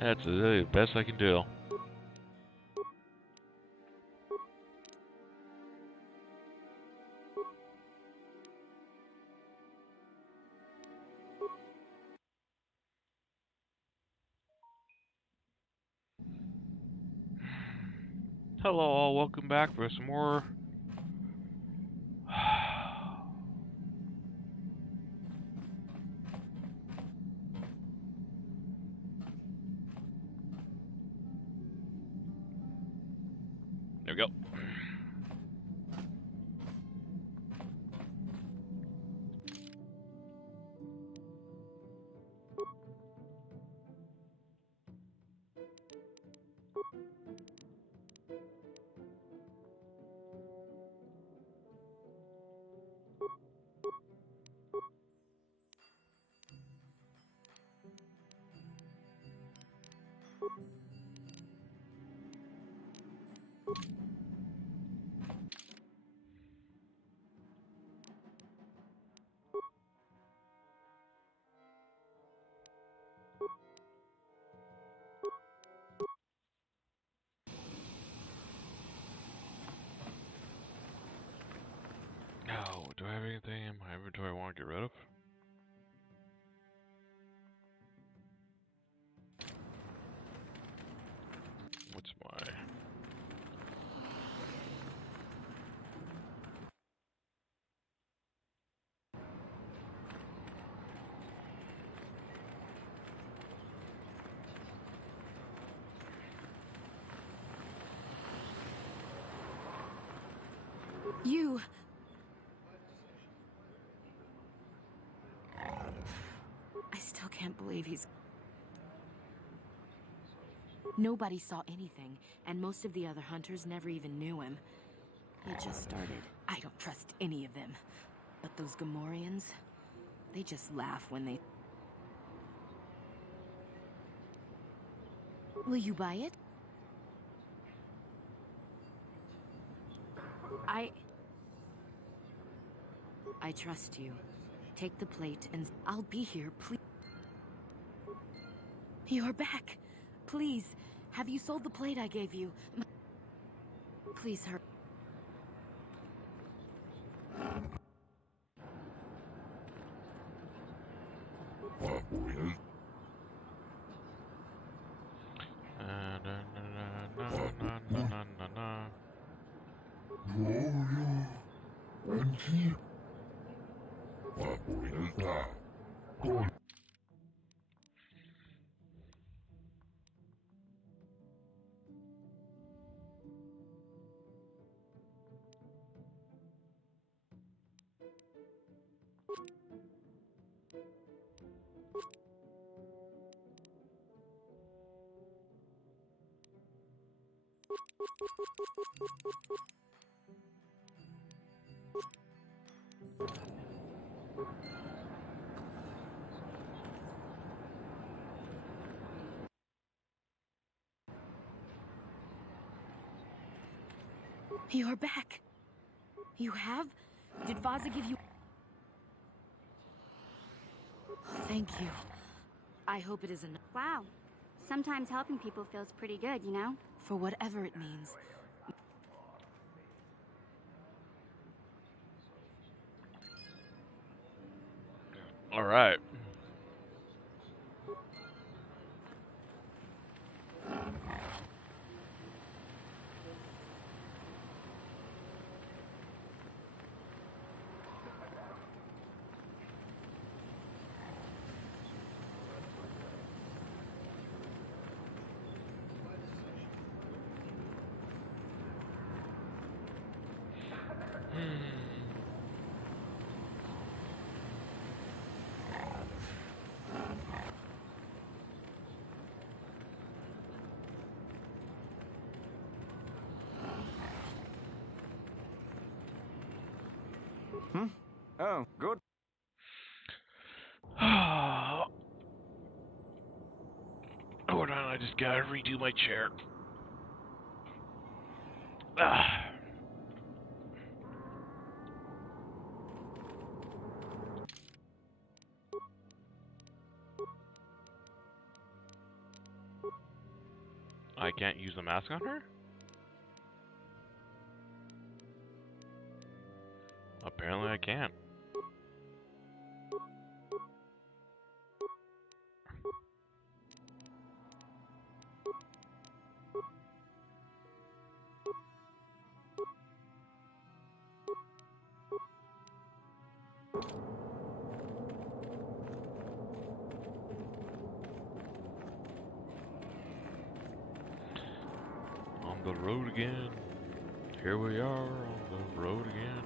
That's the best I can do. Hello all, welcome back for some more. There we go. Now, do I have anything in my inventory I want to get rid of? What's my... You... I still can't believe he's... Nobody saw anything, and most of the other hunters never even knew him. He just started. I don't trust any of them. But those Gamorreans, they just laugh when they... Will you buy it? I trust you. Take the plate and I'll be here, please. You're back. Please, have you sold the plate I gave you? Please hurry. You're back. You have? Did Vaza give you... Thank you. I hope it is enough. Wow. Sometimes helping people feels pretty good, you know? For whatever it means. All right. Oh, good. Hold on, I just gotta redo my chair. Ah. I can't use the mask on her? Apparently I can't. On the road again. Here we are on the road again.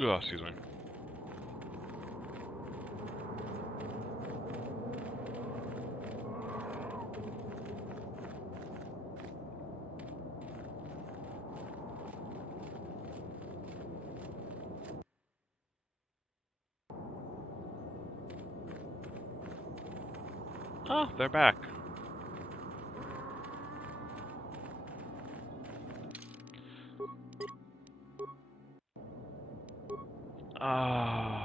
Oh, excuse me. Oh, they're back. Ah.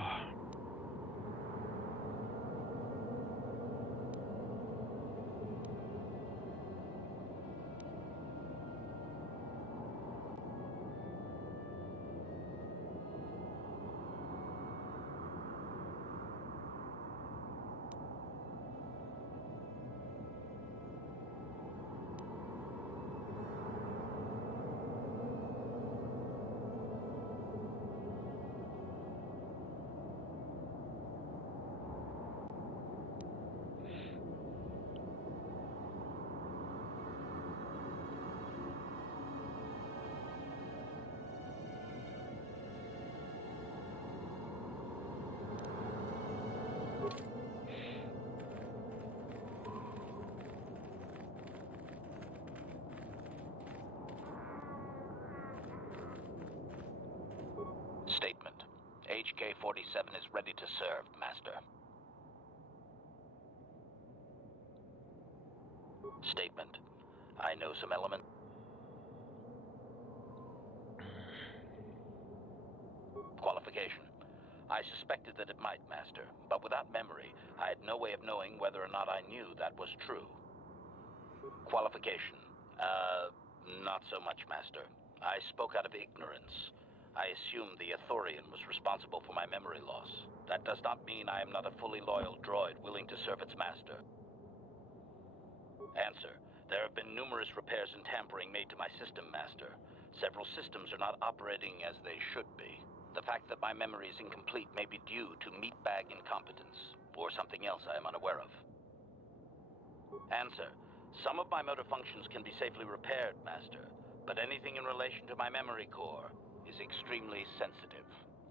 Statement. HK-47 is ready to serve, Master. Statement. I know some element. Qualification. I suspected that it might, Master, but without memory, I had no way of knowing whether or not I knew that was true. Qualification. Not so much, Master. I spoke out of ignorance. I assumed the Athorian was responsible for my memory loss. That does not mean I am not a fully loyal droid willing to serve its master. Answer. There have been numerous repairs and tampering made to my system, Master. Several systems are not operating as they should be. The fact that my memory is incomplete may be due to meatbag incompetence, or something else I am unaware of. Answer. Some of my motor functions can be safely repaired, Master, but anything in relation to my memory core is extremely sensitive.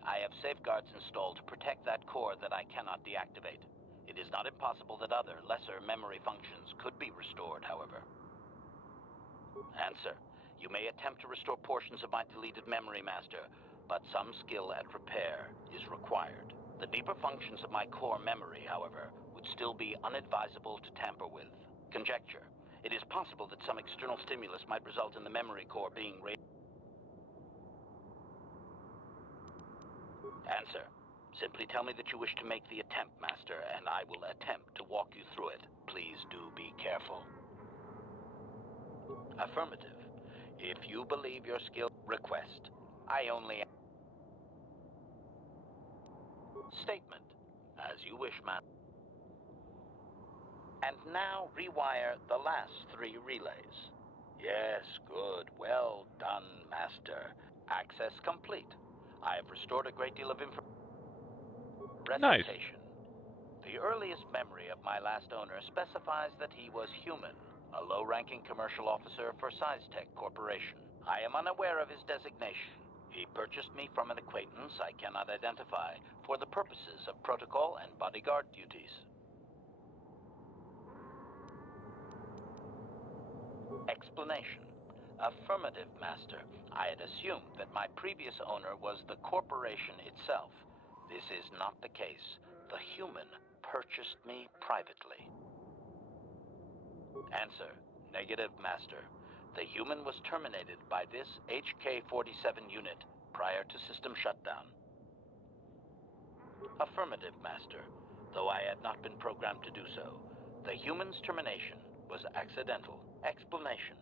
I have safeguards installed to protect that core that I cannot deactivate. It is not impossible that other, lesser memory functions could be restored, however. Answer. You may attempt to restore portions of my deleted memory, Master, but some skill at repair is required. The deeper functions of my core memory, however, would still be unadvisable to tamper with. Conjecture. It is possible that some external stimulus might result in the memory core being Answer. Simply tell me that you wish to make the attempt, Master, and I will attempt to walk you through it. Please do be careful. Affirmative. If you believe your skill, request. I only... Statement. As you wish, Master. And now rewire the last 3 relays. Yes, good. Well done, Master. Access complete. I have restored a great deal of information. Nice. Recitation. The earliest memory of my last owner specifies that he was human, a low-ranking commercial officer for SizeTech Corporation. I am unaware of his designation. He purchased me from an acquaintance I cannot identify for the purposes of protocol and bodyguard duties. Explanation. Affirmative, Master. I had assumed that my previous owner was the corporation itself. This is not the case. The human purchased me privately. Answer. Negative, Master. The human was terminated by this HK-47 unit prior to system shutdown. Affirmative, Master. Though I had not been programmed to do so, the human's termination was accidental. Explanation.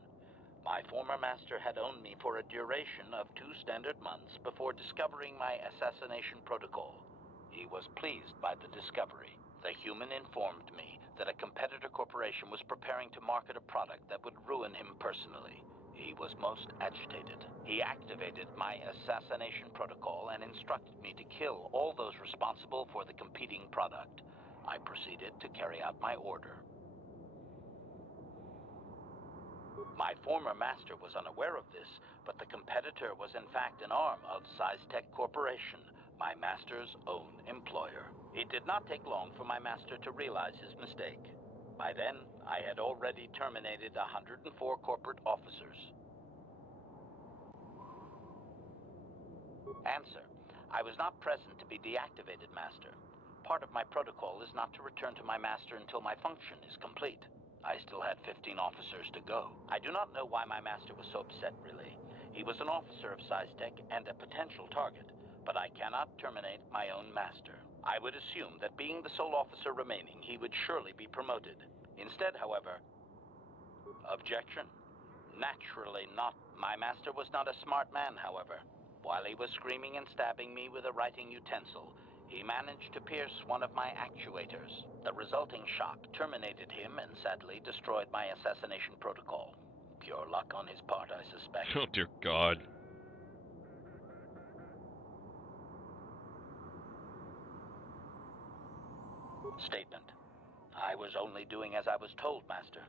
My former master had owned me for a duration of 2 standard months before discovering my assassination protocol. He was pleased by the discovery. The human informed me that a competitor corporation was preparing to market a product that would ruin him personally. He was most agitated. He activated my assassination protocol and instructed me to kill all those responsible for the competing product. I proceeded to carry out my order. My former master was unaware of this, but the competitor was in fact an arm of SizeTech Corporation, my master's own employer. It did not take long for my master to realize his mistake. By then, I had already terminated 104 corporate officers. Answer. I was not present to be deactivated, Master. Part of my protocol is not to return to my master until my function is complete. I still had 15 officers to go. I do not know why my master was so upset, really. He was an officer of SizeTech and a potential target, but I cannot terminate my own master. I would assume that being the sole officer remaining, he would surely be promoted. Instead, however... Objection? Naturally not. My master was not a smart man, however. While he was screaming and stabbing me with a writing utensil, he managed to pierce one of my actuators. The resulting shock terminated him and sadly destroyed my assassination protocol. Pure luck on his part, I suspect. Oh, dear God. Statement. I was only doing as I was told, Master.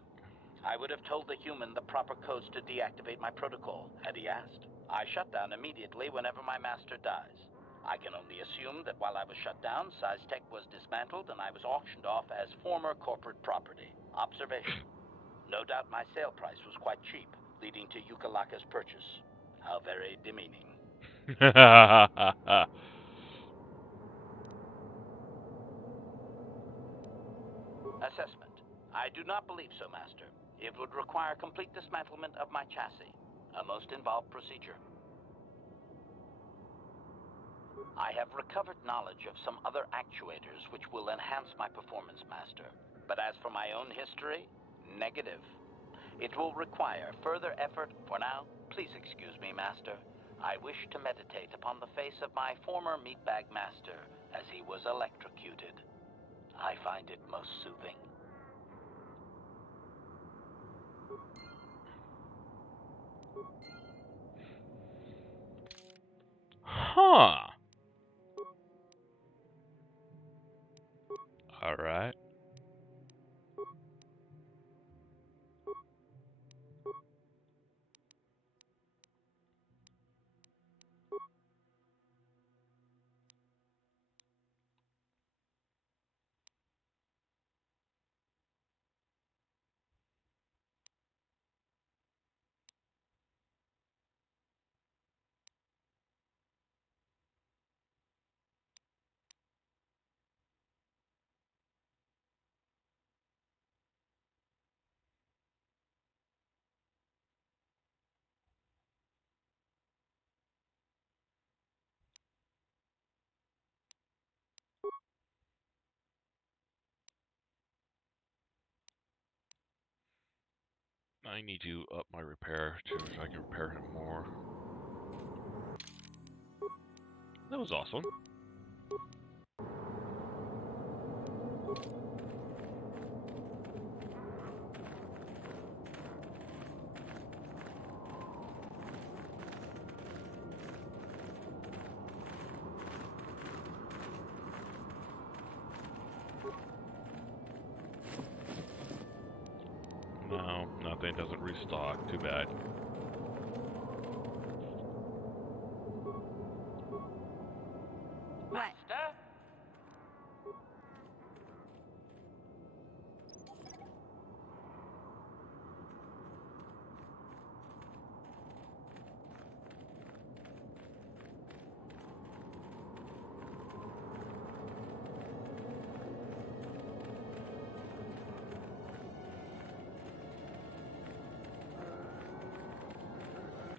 I would have told the human the proper codes to deactivate my protocol, had he asked. I shut down immediately whenever my master dies. I can only assume that while I was shut down, SizeTech was dismantled and I was auctioned off as former corporate property. Observation. No doubt my sale price was quite cheap, leading to Yukalaka's purchase. How very demeaning. Assessment. I do not believe so, Master. It would require complete dismantlement of my chassis, a most involved procedure. I have recovered knowledge of some other actuators which will enhance my performance, Master. But as for my own history, negative. It will require further effort. For now, please excuse me, Master. I wish to meditate upon the face of my former meatbag master as he was electrocuted. I find it most soothing. Huh. Alright. I need to up my repair too, so I can repair him more. That was awesome. something doesn't restock. Too bad. Master?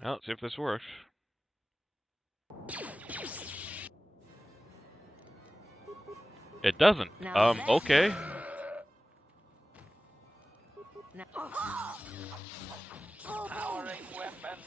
Well, let's see if this works. It doesn't. Now Okay. Now, Powering weapon.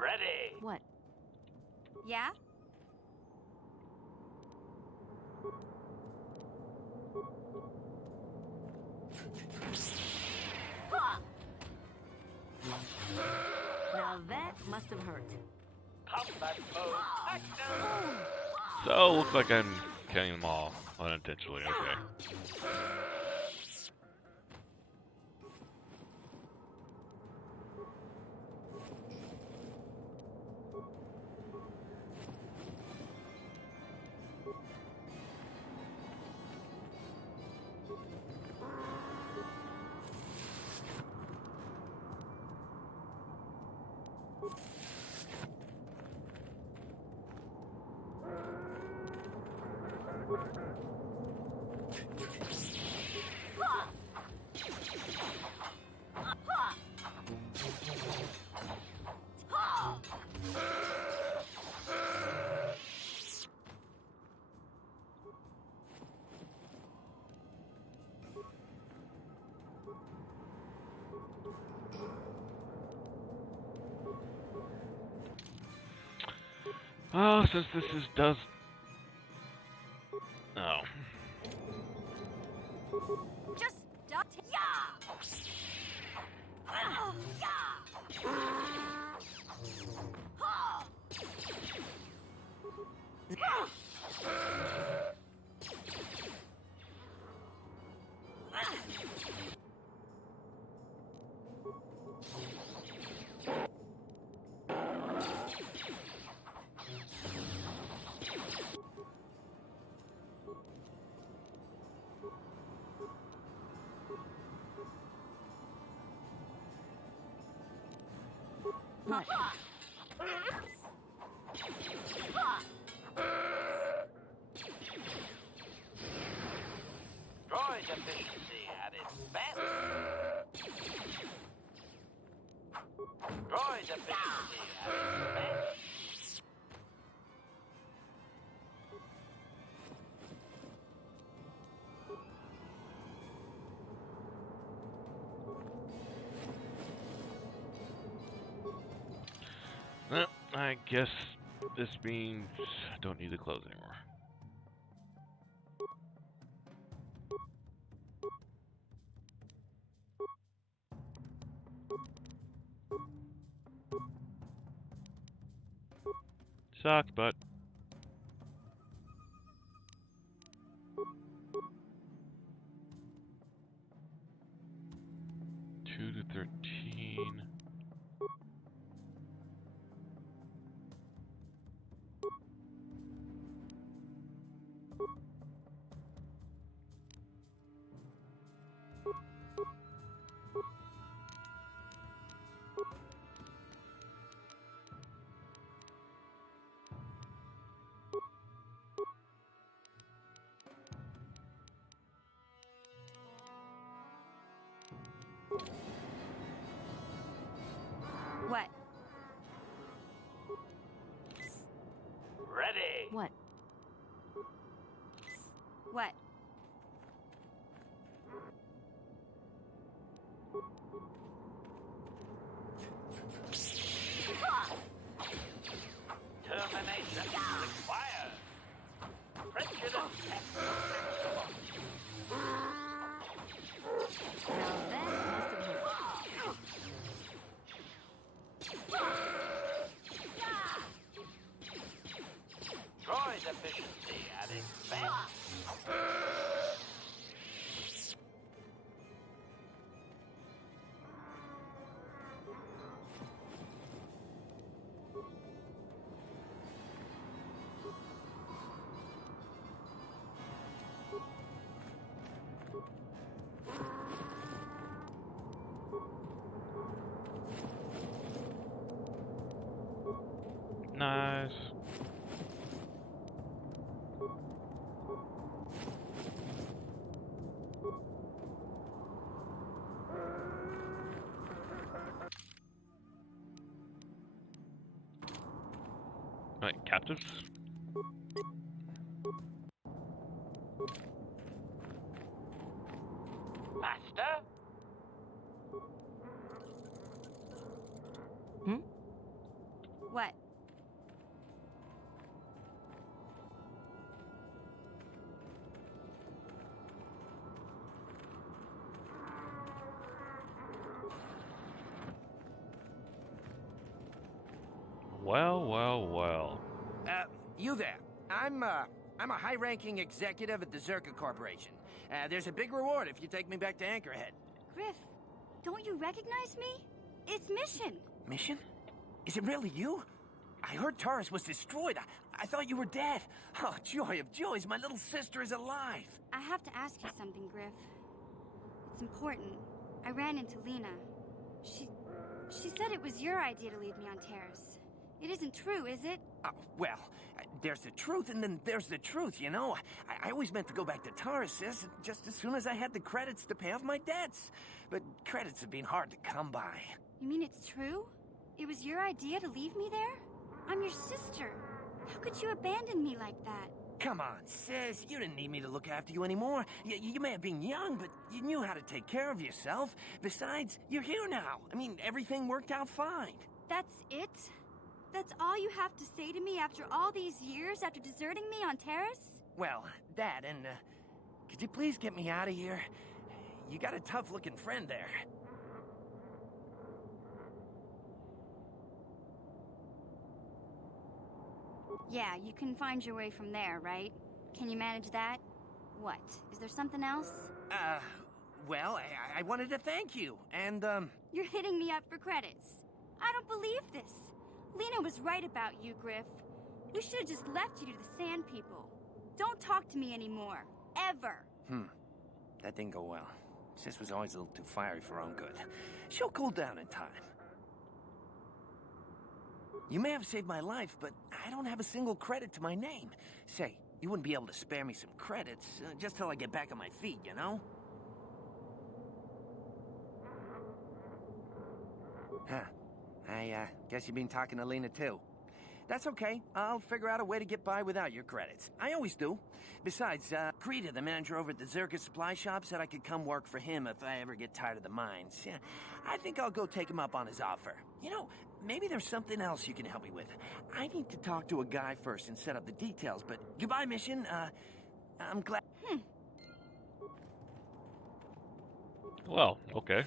Ready. what? Yeah? Now that must have hurt. Combat mode active. So, looks like I'm killing them all unintentionally. Okay. Oh, since this does. Oh. Just stop. Yeah! What? Droid efficiency at its best. Droid efficiency at its best. Well, I guess this means I don't need the clothes anymore. Sucks, but 2 to 13. What? What? Termination required. Prejudice acceptable. Now that must have hurt. Droid efficiency at its best. Nice. Right, captives? Master? What? Well, well, well. You there. I'm a high-ranking executive at the Zerka Corporation. There's a big reward if you take me back to Anchorhead. Griff, don't you recognize me? It's Mission. Mission? Is it really you? I heard Taurus was destroyed. I thought you were dead. Oh, joy of joys, my little sister is alive. I have to ask you something, Griff. It's important. I ran into Lena. She said it was your idea to leave me on Terrace. It isn't true, is it? Well, there's the truth and then there's the truth, you know? I always meant to go back to Taurus, sis, just as soon as I had the credits to pay off my debts. But credits have been hard to come by. You mean it's true? It was your idea to leave me there? I'm your sister. How could you abandon me like that? Come on, sis. You didn't need me to look after you anymore. You may have been young, but you knew how to take care of yourself. Besides, you're here now. I mean, everything worked out fine. That's it? That's all you have to say to me after all these years, after deserting me on Terrace? Well, that, and, could you please get me out of here? You got a tough-looking friend there. Yeah, you can find your way from there, right? Can you manage that? What? Is there something else? Well, I wanted to thank you, and, You're hitting me up for credits. I don't believe this. Lena was right about you, Griff. We should have just left you to the Sand People. Don't talk to me anymore. Ever. That didn't go well. Sis was always a little too fiery for her own good. She'll cool down in time. You may have saved my life, but I don't have a single credit to my name. Say, you wouldn't be able to spare me some credits, just till I get back on my feet, you know? Huh. I guess you've been talking to Lena, too. That's okay. I'll figure out a way to get by without your credits. I always do. Besides, Krita, the manager over at the Zerka supply shop, said I could come work for him if I ever get tired of the mines. Yeah, I think I'll go take him up on his offer. You know, maybe there's something else you can help me with. I need to talk to a guy first and set up the details, but goodbye, Mission. I'm glad... Well, okay.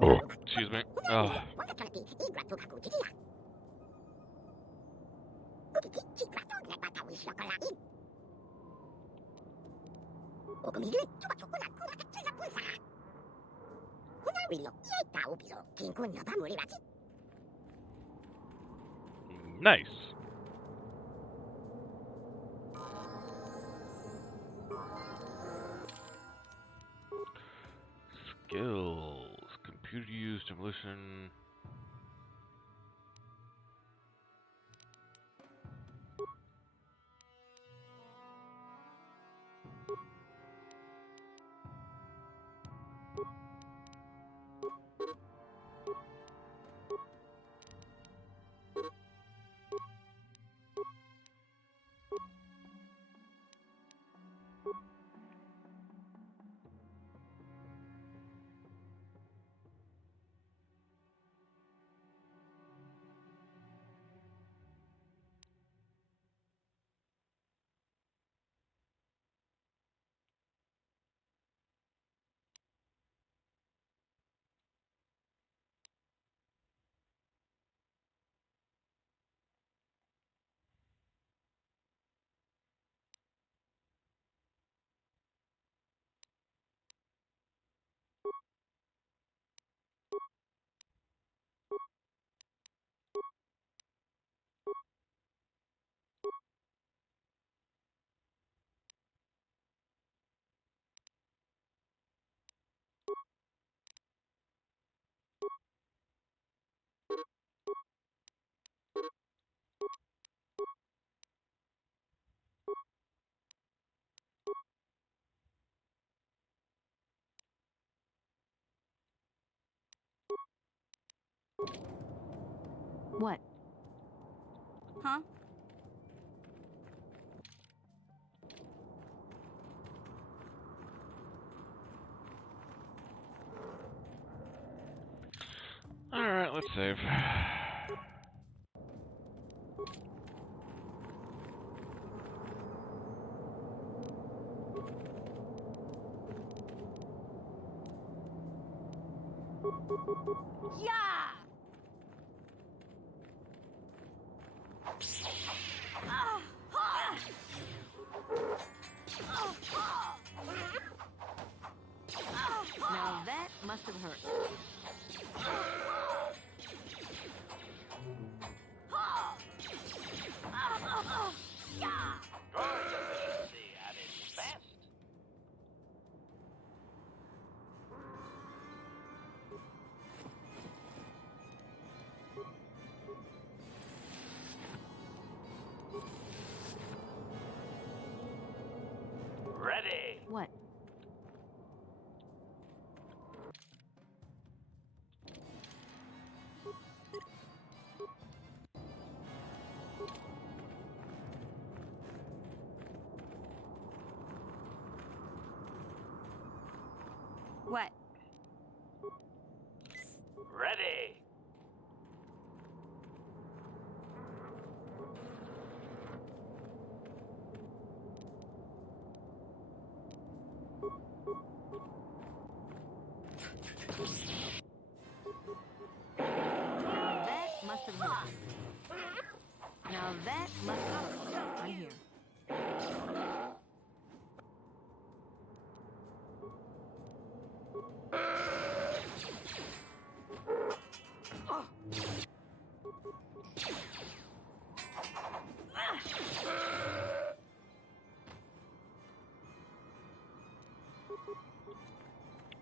Oh, excuse me. Oh. Nice. Skills. Computer use, demolition. What? Huh? Alright, let's save. Yeah! Now that must have hurt. Guards efficiency at its best. Ready. What? What? Ready. Now that must have hurt. Now that must have hurt. I'm here.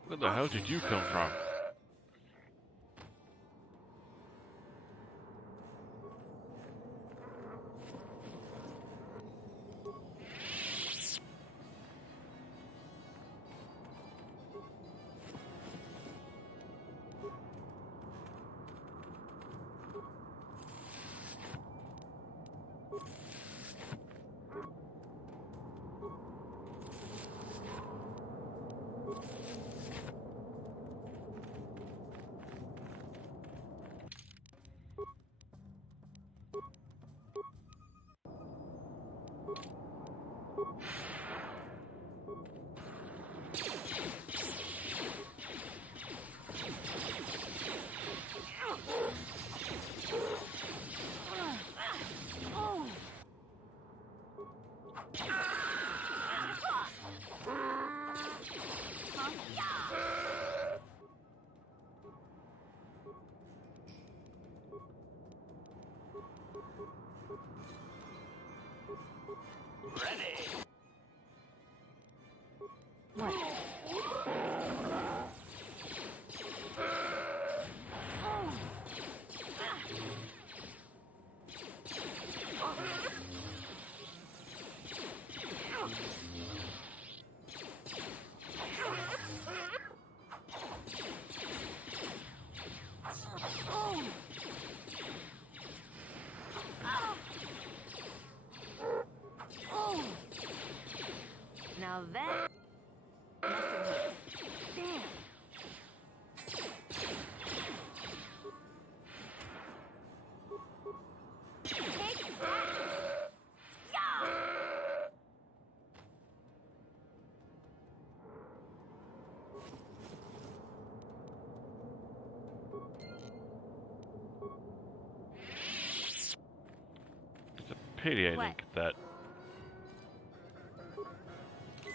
Where the hell did you come from? Ready. Pity I What? didn't get that.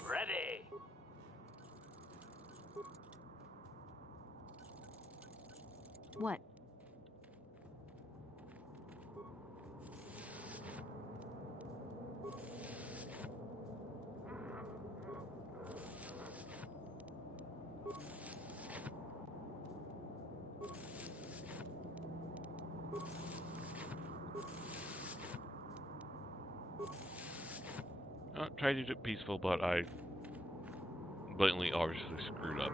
Ready. What? Tried to do it peaceful, but I blatantly, obviously screwed up.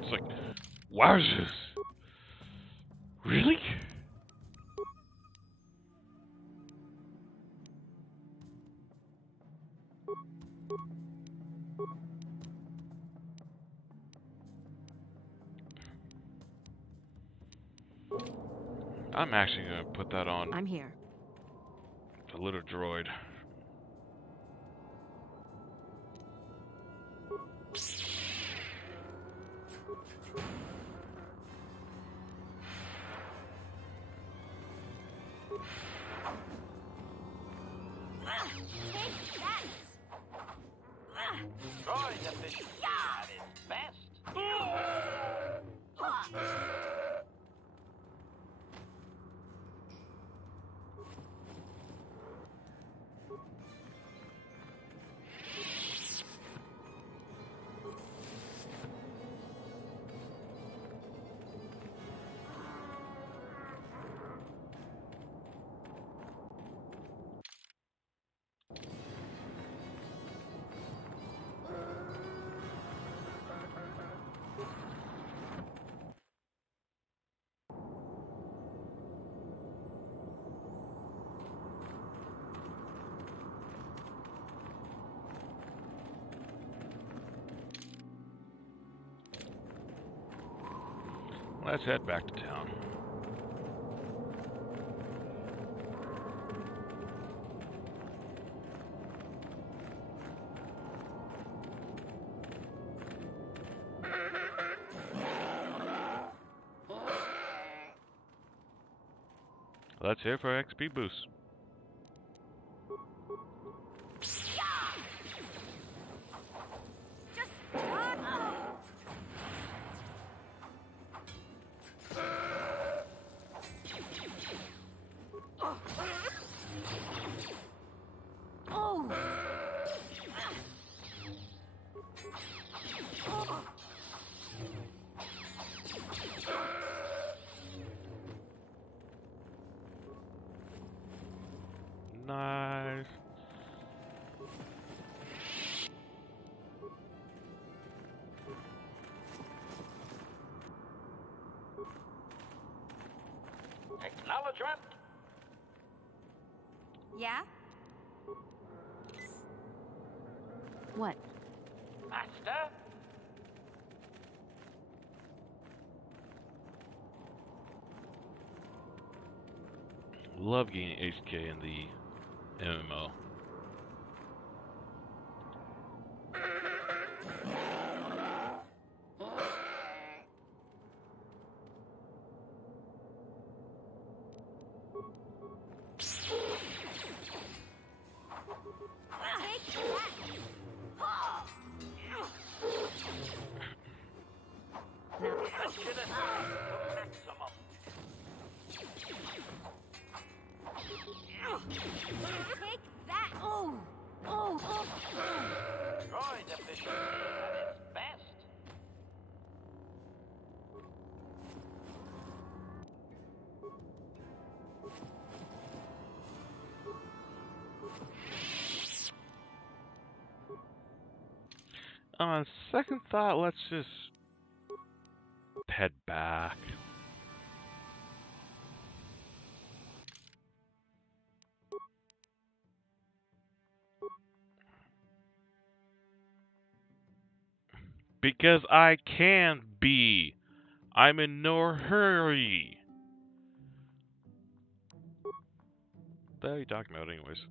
It's like, wowzers! Really? I'm actually gonna put that on I'm here. the little droid. Take that! Droid efficiency at its best. Let's head back to town. Let's hear for XP boost. Just run! Oh! Nice. Acknowledgement. Yeah? What? Master. Love getting HK in the MMO. Function at maximum. Take that! Oh! Oh! Oh! Droid efficiency at its best. On second thought, let's just head back. Because I can be. I'm in no hurry. What the hell are you talking about anyways?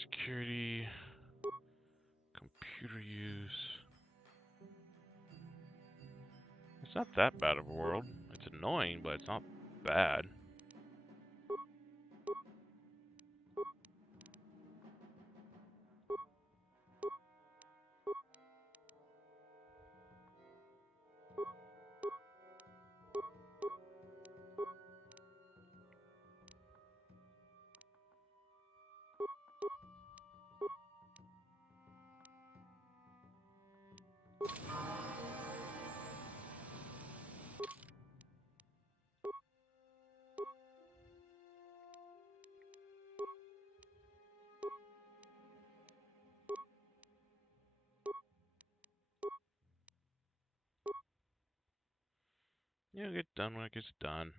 Security, computer use. It's not that bad of a world. It's annoying, but it's not bad. You'll get done when it gets done.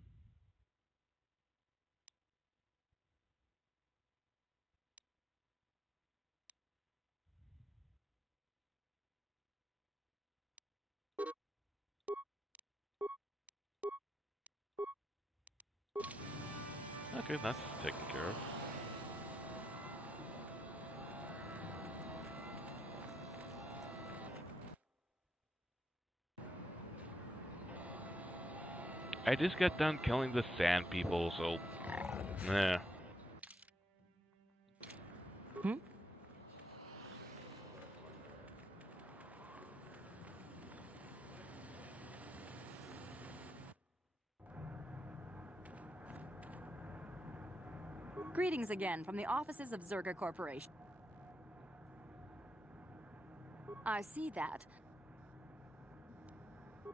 Okay, that's taken care of. I just got done killing the sand people, so... Nah. Hmm? Greetings again from the offices of Zerga Corporation. I see that.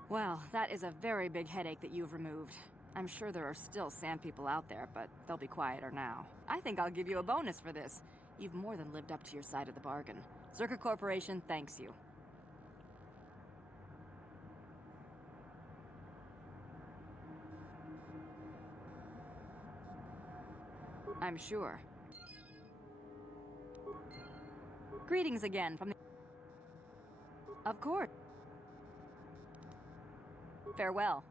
Well, that is a very big headache that you've removed. I'm sure there are still sand people out there, but they'll be quieter now. I think I'll give you a bonus for this. You've more than lived up to your side of the bargain. Zerga Corporation thanks you. I'm sure. Greetings again from the... Of course. Farewell.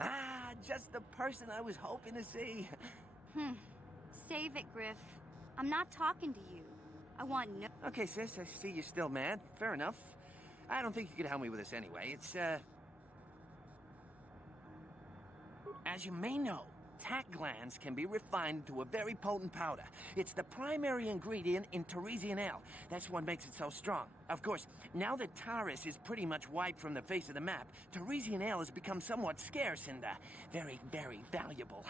Ah, just the person I was hoping to see. Save it, Griff. I'm not talking to you. I want no... Okay, sis, I see you're still mad. Fair enough. I don't think you could help me with this anyway. It's, as you may know, tack glands can be refined to a very potent powder. It's the primary ingredient in Teresian ale. That's what makes it so strong. Of course, now that Taris is pretty much wiped from the face of the map, Teresian ale has become somewhat scarce and, very, very valuable.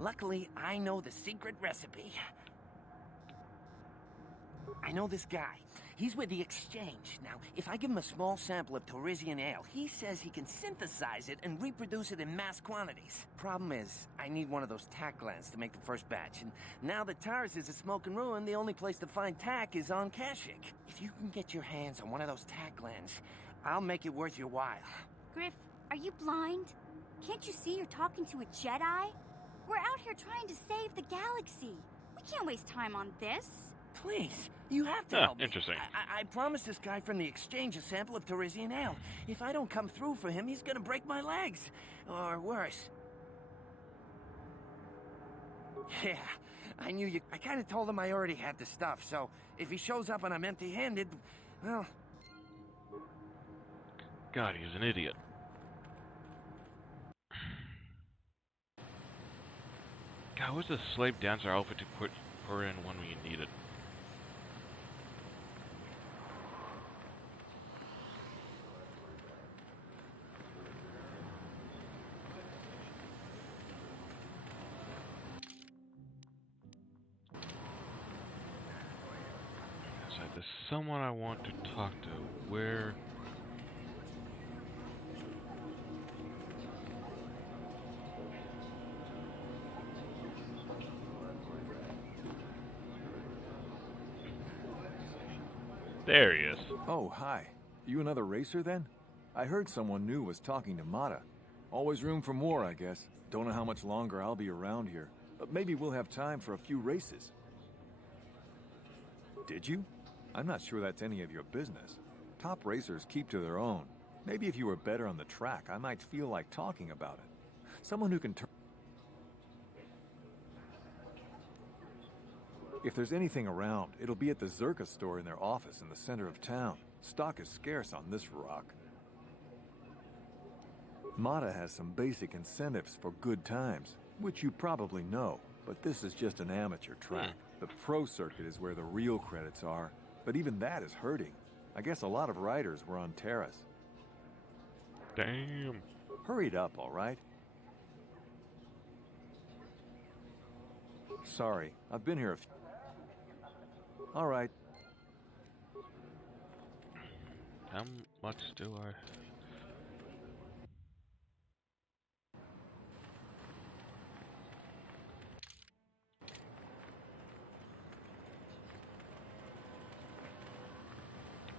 Luckily, I know the secret recipe. I know this guy. He's with the Exchange. Now, if I give him a small sample of Teresian ale, he says he can synthesize it and reproduce it in mass quantities. Problem is, I need one of those tack glands to make the first batch, and now that Taris is a smoking ruin, the only place to find tack is on Kashyyyk. If you can get your hands on one of those tack glands, I'll make it worth your while. Griff, are you blind? Can't you see you're talking to a Jedi? We're out here trying to save the galaxy. We can't waste time on this. Please, you have to help me. Interesting. I promised this guy from the Exchange a sample of Teresian ale. If I don't come through for him, he's gonna break my legs. Or worse. Yeah, I knew you. I kind of told him I already had the stuff, so if he shows up and I'm empty-handed, Well, God, he's an idiot. God, what's a slave dancer outfit to put her in when we need it? There's someone I want to talk to. Where? There he is. Oh, hi. You another racer then? I heard someone new was talking to Mata. Always room for more, I guess. Don't know how much longer I'll be around here, but maybe we'll have time for a few races. Did you? I'm not sure that's any of your business. Top racers keep to their own. Maybe if you were better on the track, I might feel like talking about it. Someone who can turn... If there's anything around, it'll be at the Zerka store in their office in the center of town. Stock is scarce on this rock. Mata has some basic incentives for good times, which you probably know, but this is just an amateur track. The pro circuit is where the real credits are, but even that is hurting. I guess a lot of riders were on Terrace. Damn. Hurry it up, all right? Sorry, I've been here a few... All right. How much do I...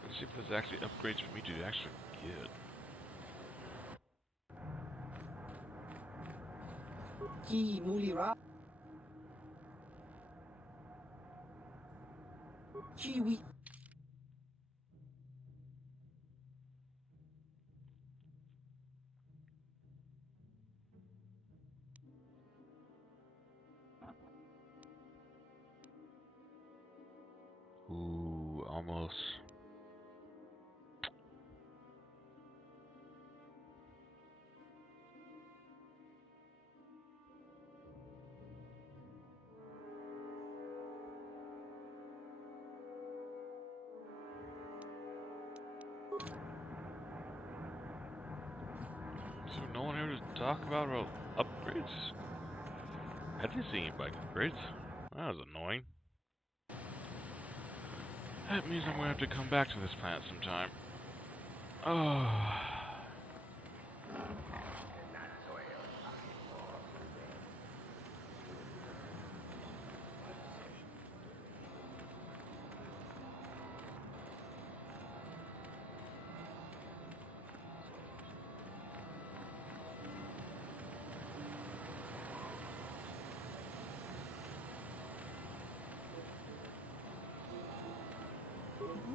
Let's see if there's actually upgrades for me to actually get. Kiwi. Ooh, almost. So no one here to talk about upgrades? I didn't see any bike upgrades. That was annoying. That means I'm gonna have to come back to this planet sometime. Oh.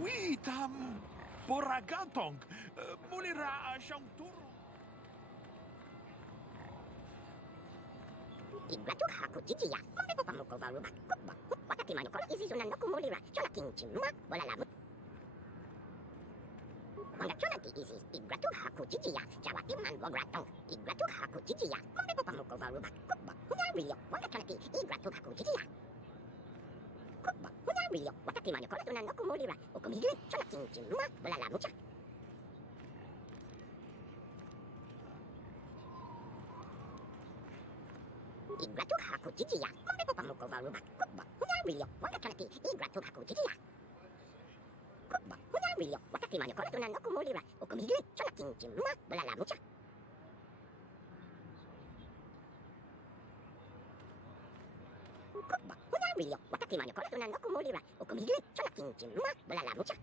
Oui, tam Boragantong. Mulira Shangturu. Igratuk haku chichiya, kombe popa moko varuba, kubba, wakati manokoro izizuna noku mulira, chona kinchima, wala lamu. Wanga chona ti izi, igratuk haku chichiya, jawati man wogratong, igratuk haku chichiya, kombe popa moko varuba, kubba, rio, wanga chona ti, igratuk haku chichiya. Kubba, rio, wakati manokoro tuna noku mulira, okumigiri, chona kinchima, wala lamu cha. Igratuk haku chichiya, kombe popa moko varuba, kubba, rio, wanga chona ti, igratuk haku chichiya. Kubba, rio, wakati manokoro tuna noku mulira, okumigiri, chona kinchima, wala lamu cha. Kubba, rio, wakati manokoro tuna noku mulira, okumigiri, chona kinchima, wala lamu cha.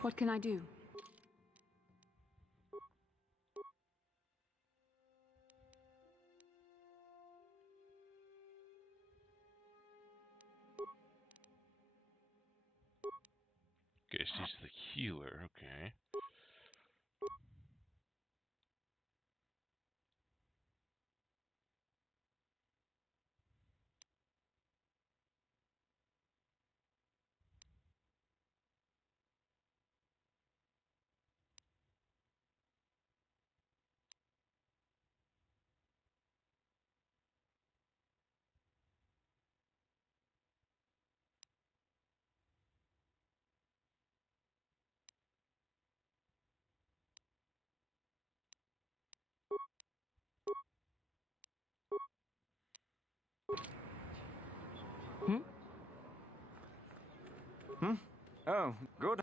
What can I do? Okay, she's the healer. Okay. Oh, good.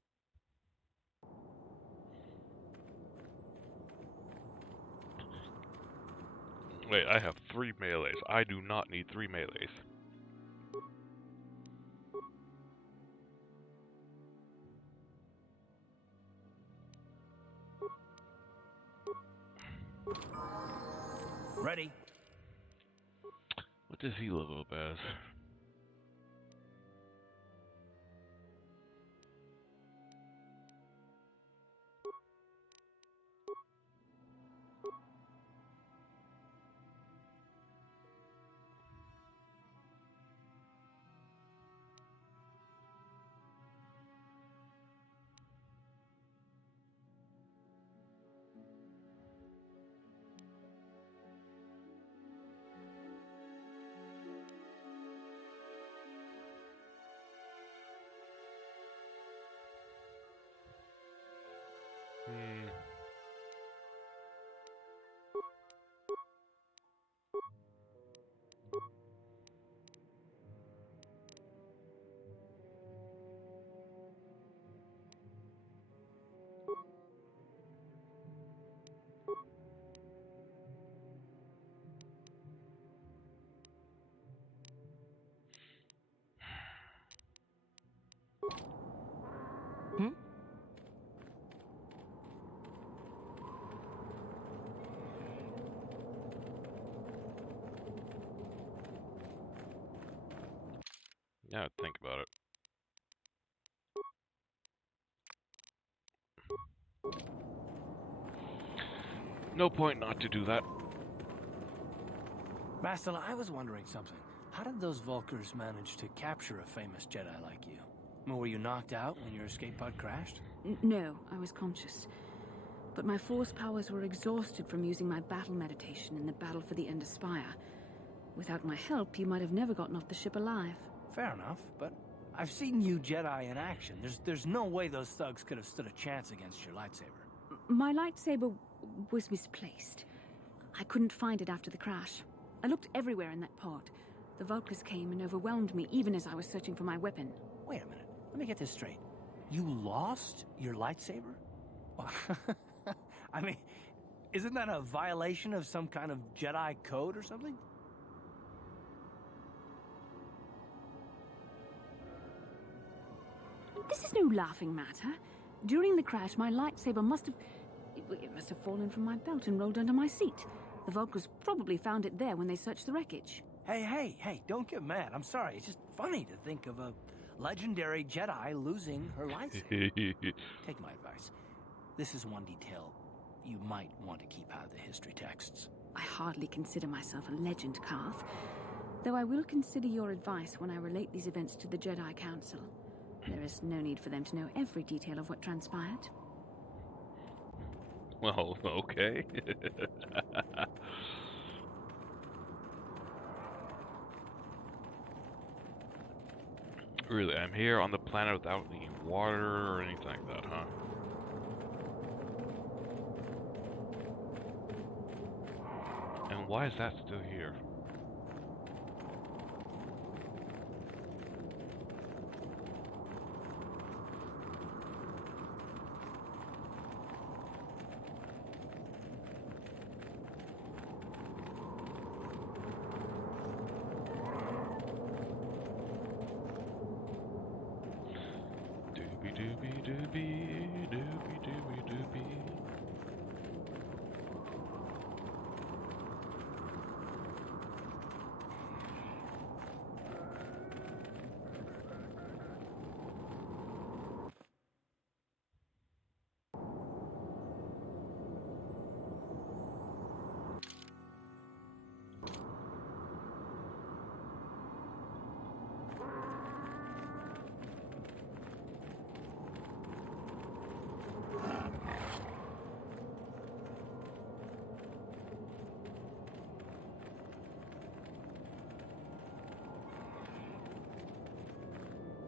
Wait, I have 3 melees. I do not need 3 melees. Ready. What does he level up as? Hmm. Now think about it. No point not to do that. Master, I was wondering something. How did those Vulkars manage to capture a famous Jedi like you? Were you knocked out when your escape pod crashed? No, I was conscious. But my force powers were exhausted from using my battle meditation in the battle for the Ender Spire. Without my help, you might have never gotten off the ship alive. Fair enough, but I've seen you Jedi in action. There's no way those thugs could have stood a chance against your lightsaber. My lightsaber was misplaced. I couldn't find it after the crash. I looked everywhere in that pod. The Vulkars came and overwhelmed me even as I was searching for my weapon. Wait a minute. Let me get this straight. You lost your lightsaber? I mean, isn't that a violation of some kind of Jedi code or something? This is no laughing matter. During the crash, my lightsaber must have fallen from my belt and rolled under my seat. The Vulkars probably found it there when they searched the wreckage. Hey, don't get mad. I'm sorry. It's just funny to think of a legendary Jedi losing her lightsaber. Take my advice. This is one detail you might want to keep out of the history texts. I hardly consider myself a legend, Carth. Though I will consider your advice when I relate these events to the Jedi Council. There is no need for them to know every detail of what transpired. Well, okay. Really, I'm here on the planet without any water or anything like that, huh? And why is that still here? Doobie doobie, doobie doobie doobie.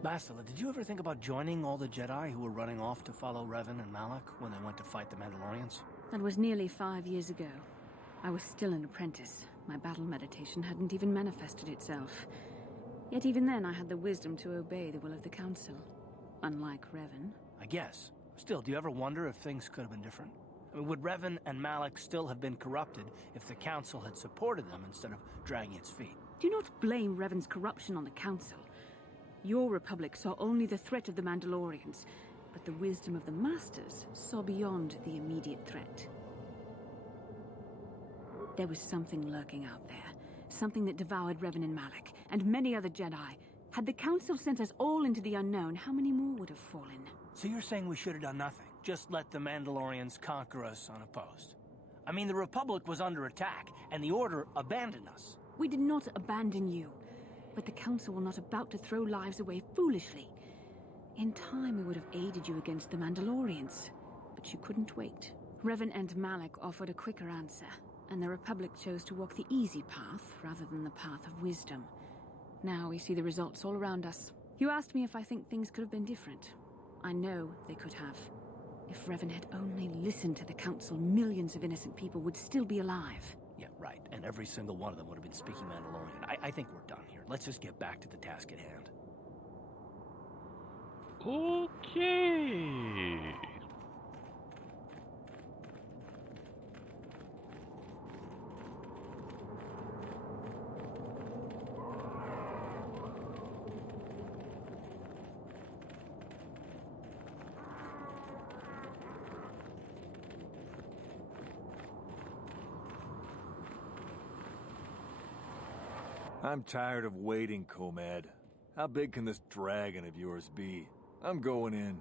Bastila, did you ever think about joining all the Jedi who were running off to follow Revan and Malak when they went to fight the Mandalorians? That was nearly 5 years ago. I was still an apprentice. My battle meditation hadn't even manifested itself. Yet even then I had the wisdom to obey the will of the Council. Unlike Revan. I guess. Still, do you ever wonder if things could have been different? I mean, would Revan and Malak still have been corrupted if the Council had supported them instead of dragging its feet? Do not blame Revan's corruption on the Council. Your Republic saw only the threat of the Mandalorians, but the wisdom of the Masters saw beyond the immediate threat. There was something lurking out there. Something that devoured Revan and Malak, and many other Jedi. Had the Council sent us all into the unknown, how many more would have fallen? So you're saying we should have done nothing? Just let the Mandalorians conquer us unopposed? I mean, the Republic was under attack, and the Order abandoned us. We did not abandon you. But the Council were not about to throw lives away foolishly. In time, we would have aided you against the Mandalorians. But you couldn't wait. Revan and Malak offered a quicker answer, and the Republic chose to walk the easy path rather than the path of wisdom. Now we see the results all around us. You asked me if I think things could have been different. I know they could have. If Revan had only listened to the Council, millions of innocent people would still be alive. Yeah, right. And every single one of them would have been speaking Mandalorian. I think we're done here. Let's just get back to the task at hand. Okay. I'm tired of waiting, Comed. How big can this dragon of yours be? I'm going in.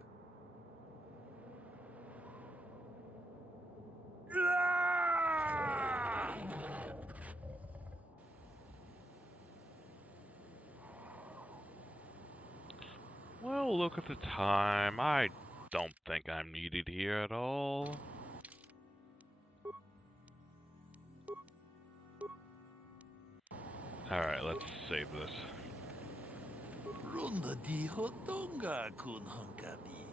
Well, look at the time. I don't think I'm needed here at all. Alright, let's save this. Runda di hotonga kun hunkabi.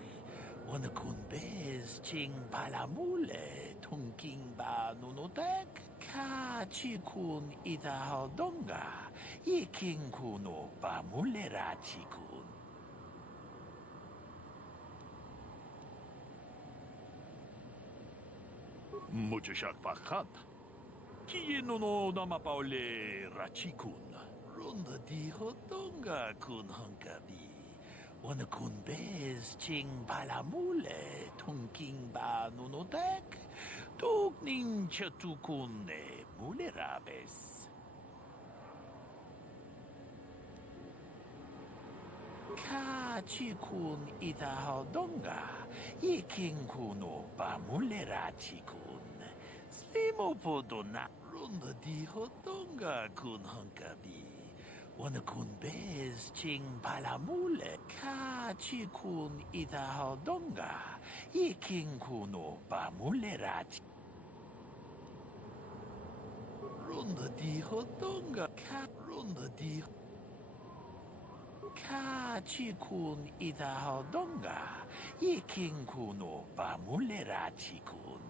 Wana kun bez ching palamule tunking ba nunotek. Ka chi kun ida hodonga. Iking kuno ba mulera chi kun. Mucho shak pakat. Kieno no namapaule rachikun. Runda di hotonga kun hunkabi. Wana kun bez ching palamule tunking ba nunotek. Tugning chatukune mulerabes. Ka chikun ida hodonga. Iking kuno ba mulera chikun. Slimo podona. Runda di hotonga kun hunkabi. Wana kun bez ching palamule. Ka chikun ida hodonga. Iking kuno ba mulera chikun. Runda di hotonga. Runda di Ka chikun ida hodonga. Iking kuno ba mulera chikun.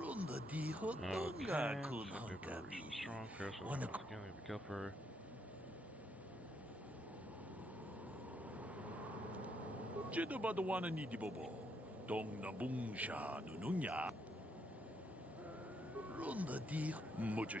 Runda di hotonga kun hunkabi. Wana Go for Jeda badawana ni di bobo. Dong na bungsha nununya. Runda di mucho.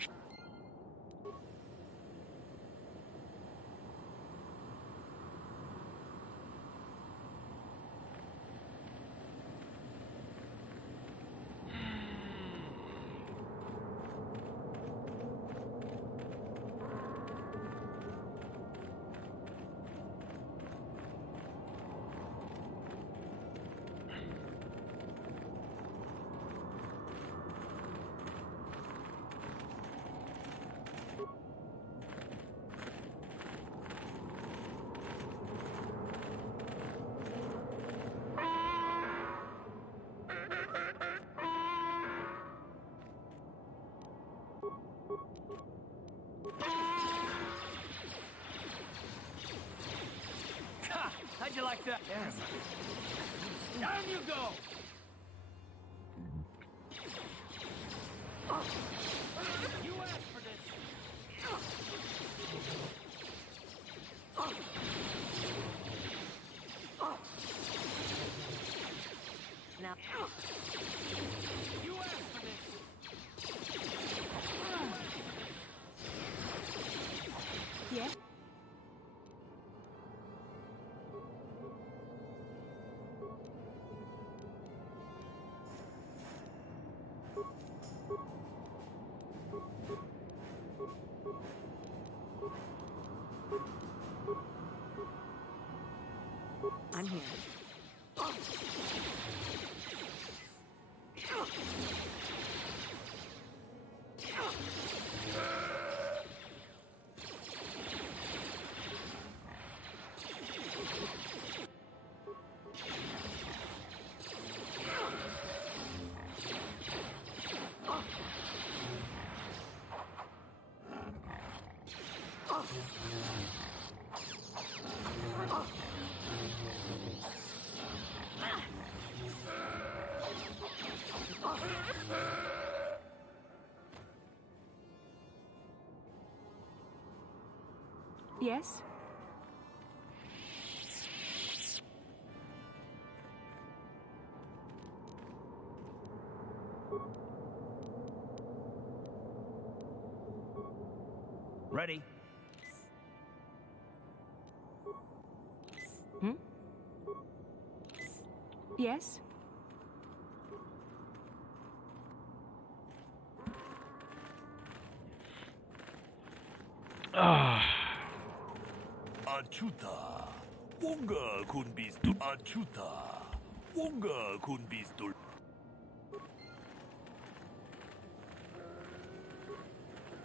like that. Yes. Down you go. You asked for this. Now. You asked for this. Yeah? I'm here. Yes? Ready. Hmm? Yes? Achuta. Wonga kun bistul. Achuta. Wonga kun bistul.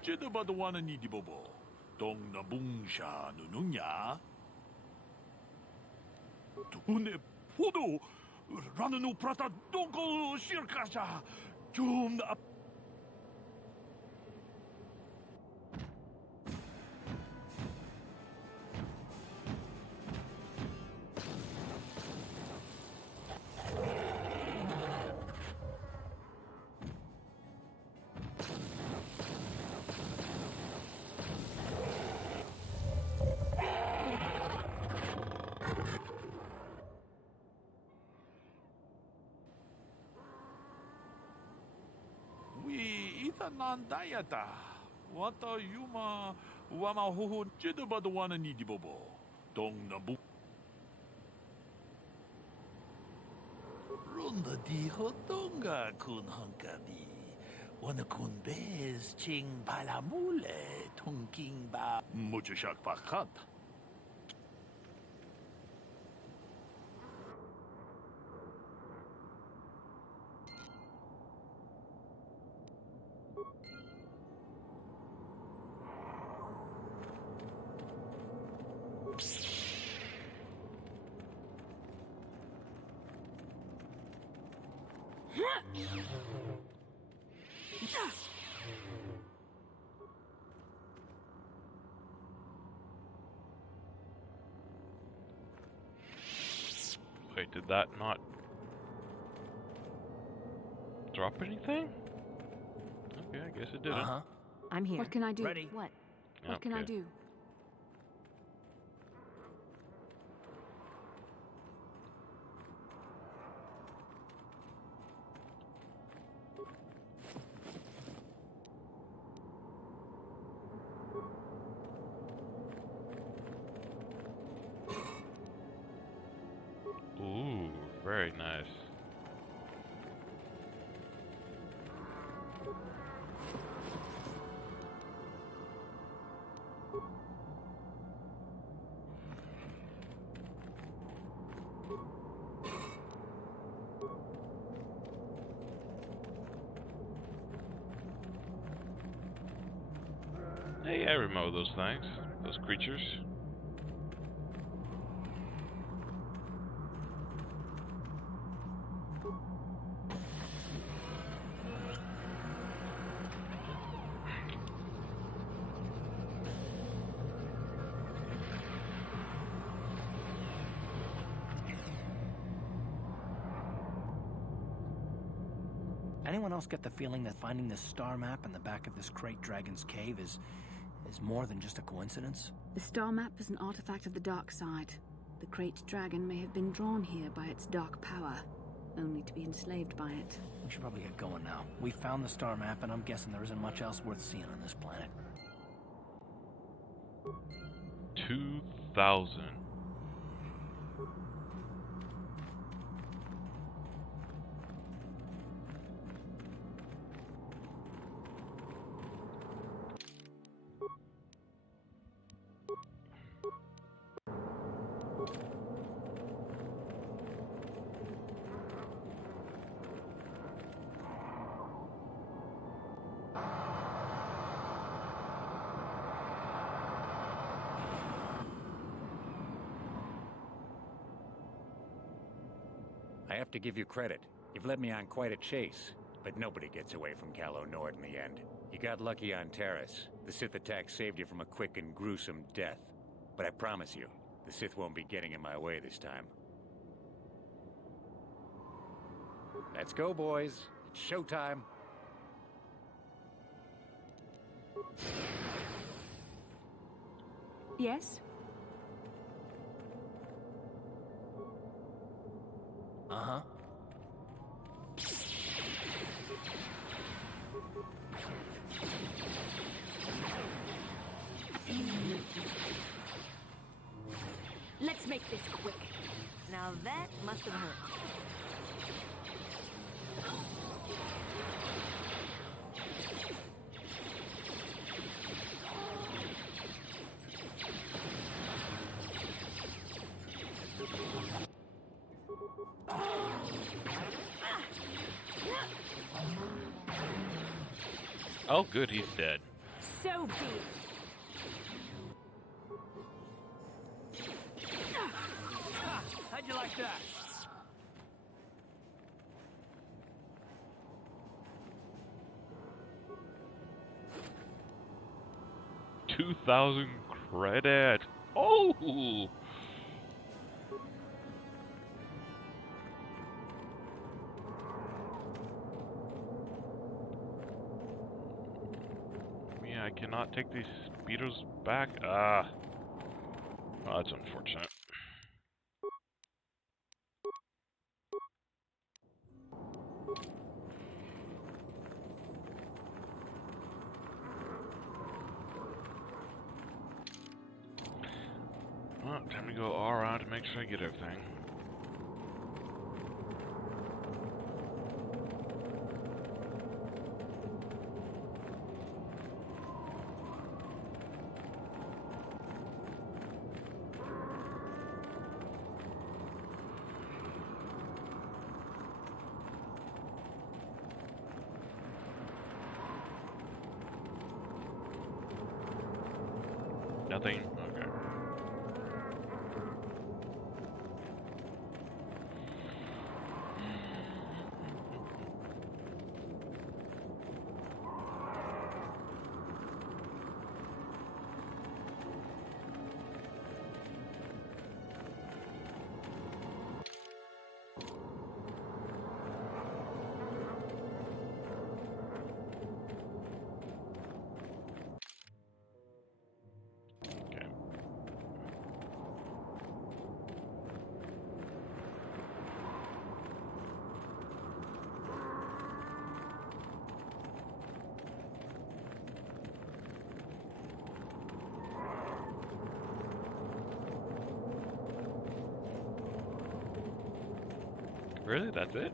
Jeda badwana ni di bobo. Dong na bungsha nununya. Tune podo. Rananu prata donko shirkasha. Jum na. Nandayata. Wata yuma wama hoho jeda badwana ni di bobo. Dong na bu. Runda di hotonga kun hankabi. Wana kun bez ching palamule tongking ba. Muchashak pakat. Wait, did that not drop anything? Okay, I guess it didn't. Uh-huh. I'm here. What can I do? Ready. What? What can I Okay. do? Ooh, very nice. Hey, I remove those things, those creatures. Anyone else get the feeling that finding this star map in the back of this Crate Dragon's cave is more than just a coincidence? The star map is an artifact of the dark side. The Crate Dragon may have been drawn here by its dark power, only to be enslaved by it. We should probably get going now. We found the star map, and I'm guessing there isn't much else worth seeing on this planet. 2,000. I have to give you credit. You've led me on quite a chase, but nobody gets away from Calo Nord in the end. You got lucky on Terrace. The Sith attack saved you from a quick and gruesome death. But I promise you, the Sith won't be getting in my way this time. Let's go, boys. It's showtime. Yes? Uh-huh. Let's make this quick. Now that must have hurt. Oh, good, he's dead. So be it. How'd you like that? $2,000 credit. Oh! Yeah, I cannot take these speedos back. Ah. Oh, that's unfortunate. Well, time to go all around to make sure I get everything. Nothing? Okay. Okay. Really? That's it?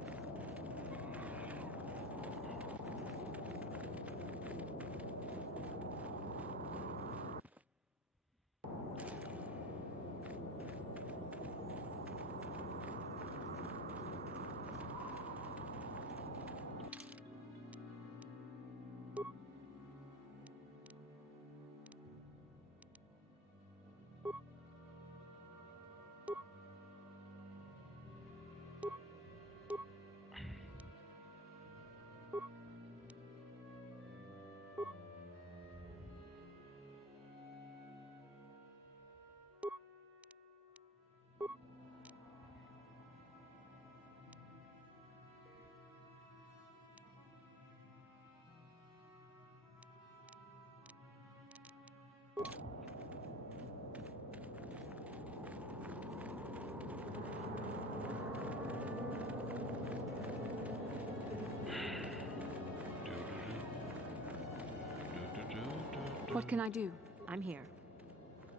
What can I do? I'm here.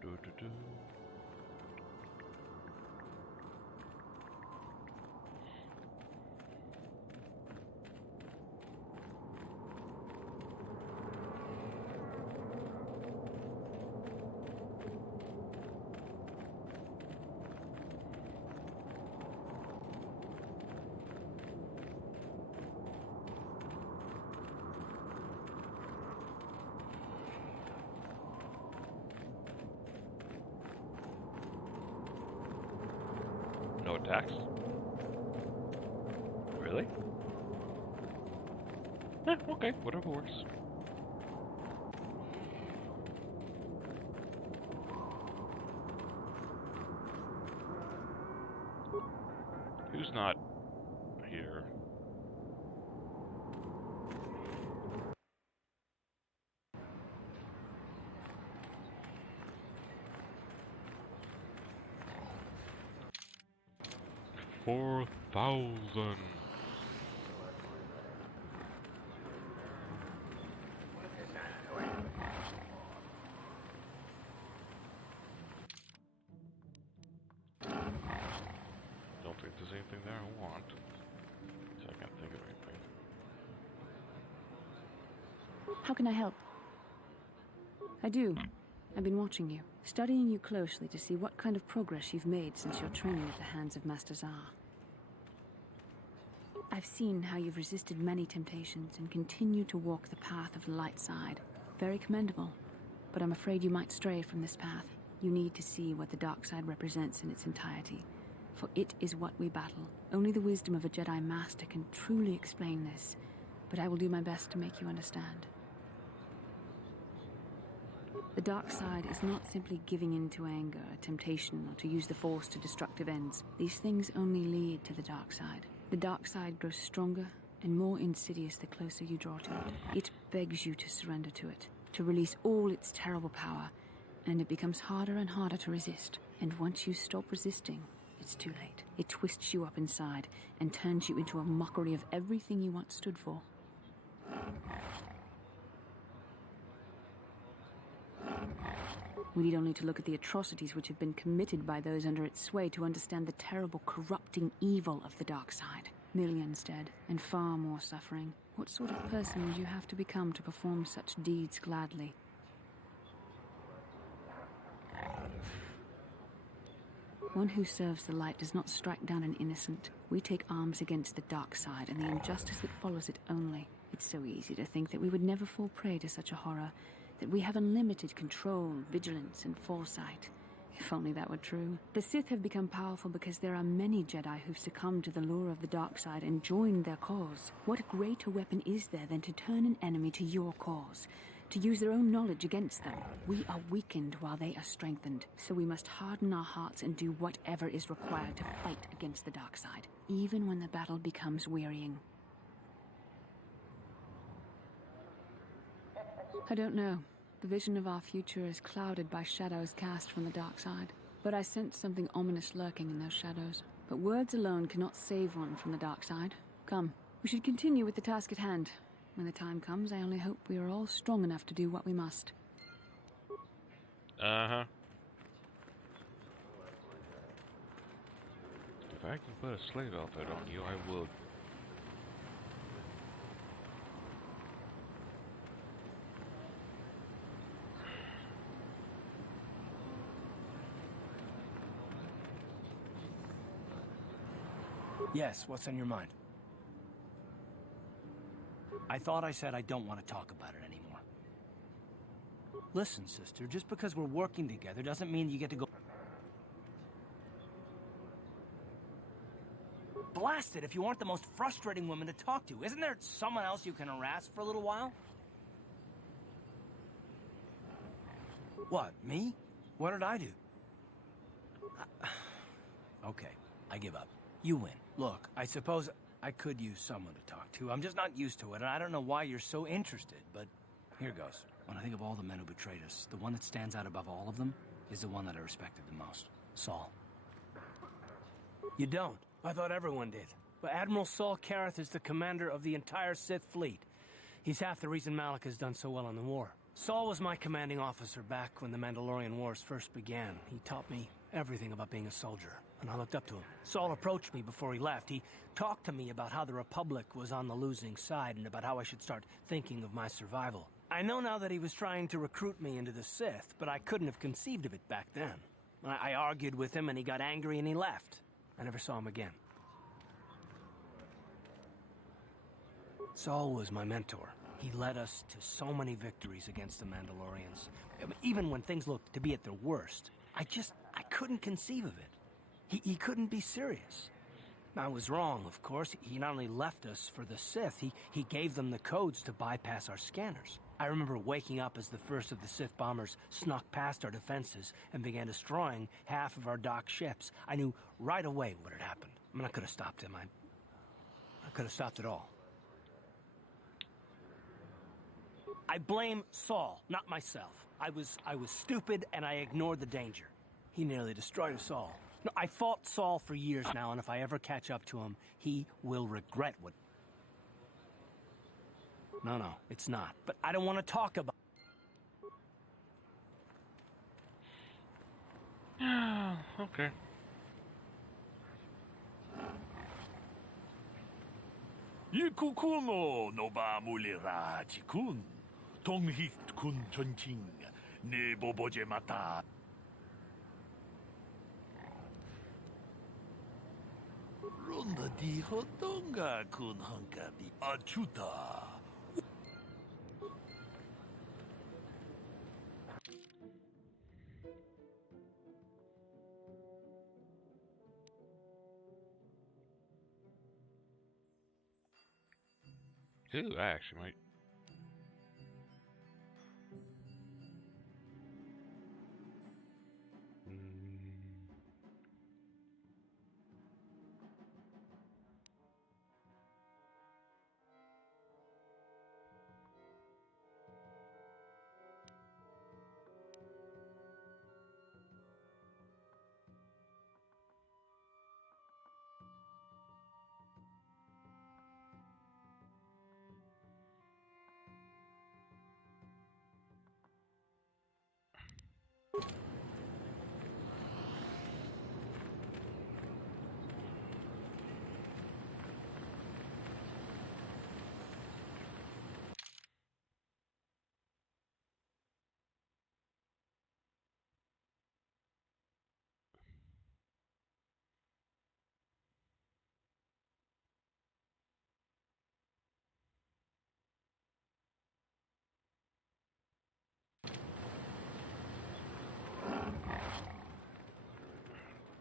Do, do, do. No attacks? Really? Okay, whatever works. Who's not here? $4,000. Don't think there's anything there I want. So I can't think of anything. How can I help? I do. I've been watching you, studying you closely to see what kind of progress you've made since your training at the hands of Master Zar. I've seen how you've resisted many temptations and continue to walk the path of the light side. Very commendable. But I'm afraid you might stray from this path. You need to see what the dark side represents in its entirety. For it is what we battle. Only the wisdom of a Jedi Master can truly explain this. But I will do my best to make you understand. The dark side is not simply giving in to anger, temptation, or to use the Force to destructive ends. These things only lead to the dark side. The dark side grows stronger and more insidious the closer you draw to it. It begs you to surrender to it, to release all its terrible power, and it becomes harder and harder to resist. And once you stop resisting, it's too late. It twists you up inside and turns you into a mockery of everything you once stood for. We need only to look at the atrocities which have been committed by those under its sway to understand the terrible, corrupting evil of the dark side. Millions dead, and far more suffering. What sort of person would you have to become to perform such deeds gladly? One who serves the light does not strike down an innocent. We take arms against the dark side and the injustice that follows it only. It's so easy to think that we would never fall prey to such a horror, that we have unlimited control, vigilance, and foresight. If only that were true. The Sith have become powerful because there are many Jedi who've succumbed to the lure of the dark side and joined their cause. What greater weapon is there than to turn an enemy to your cause? To use their own knowledge against them? We are weakened while they are strengthened, so we must harden our hearts and do whatever is required to fight against the dark side, even when the battle becomes wearying. I don't know. The vision of our future is clouded by shadows cast from the dark side. But I sense something ominous lurking in those shadows. But words alone cannot save one from the dark side. Come, we should continue with the task at hand. When the time comes, I only hope we are all strong enough to do what we must. Uh-huh. If I can put a slave outfit on you, I would. Yes, what's on your mind? I thought I said I don't want to talk about it anymore. Listen, sister, just because we're working together doesn't mean you get to go... Blast it if you aren't the most frustrating woman to talk to. Isn't there someone else you can harass for a little while? What, me? What did I do? Okay, I give up. You win. Look, I suppose I could use someone to talk to. I'm just not used to it, and I don't know why you're so interested, but here goes. When I think of all the men who betrayed us, the one that stands out above all of them is the one that I respected the most. Saul. You don't. I thought everyone did. But Admiral Saul Kareth is the commander of the entire Sith fleet. He's half the reason Malak has done so well in the war. Saul was my commanding officer back when the Mandalorian Wars first began. He taught me everything about being a soldier, and I looked up to him. Saul approached me before he left. He talked to me about how the Republic was on the losing side and about how I should start thinking of my survival. I know now that he was trying to recruit me into the Sith, but I couldn't have conceived of it back then. I argued with him and he got angry and he left. I never saw him again. Saul was my mentor. He led us to so many victories against the Mandalorians. I mean, even when things looked to be at their worst, I couldn't conceive of it. He couldn't be serious. I was wrong, of course. He not only left us for the Sith, he gave them the codes to bypass our scanners. I remember waking up as the first of the Sith bombers snuck past our defenses and began destroying half of our docked ships. I knew right away what had happened. I mean, I could have stopped him. I could have stopped it all. I blame Saul, not myself. I was stupid and I ignored the danger. He nearly destroyed us all. No, I fought Saul for years now, and if I ever catch up to him, he will regret what... No, it's not. But I don't want to talk about... Okay. Ikukuno no ba mulira chikun. Tonghit kun chonching. Ne boboje mata. Ronda di hotonga kun hankabi. Achuta. Ooh, I actually might.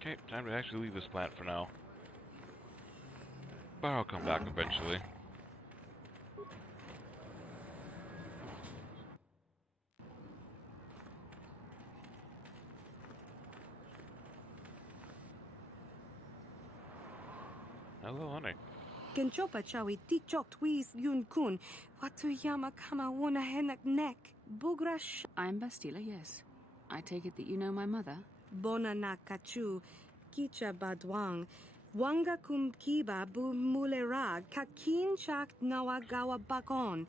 Okay, time to actually leave this planet for now. But I'll come back eventually. Hello, honey. Genchopa chawi tichok twis yun kun. Watuyama kama wona henak nek. Bugrash. I'm Bastila, yes. I take it that you know my mother? Bona na kachu. Kicha badwang. Wanga kum kiba bu mulera. Kakin chak nawagawa bakon.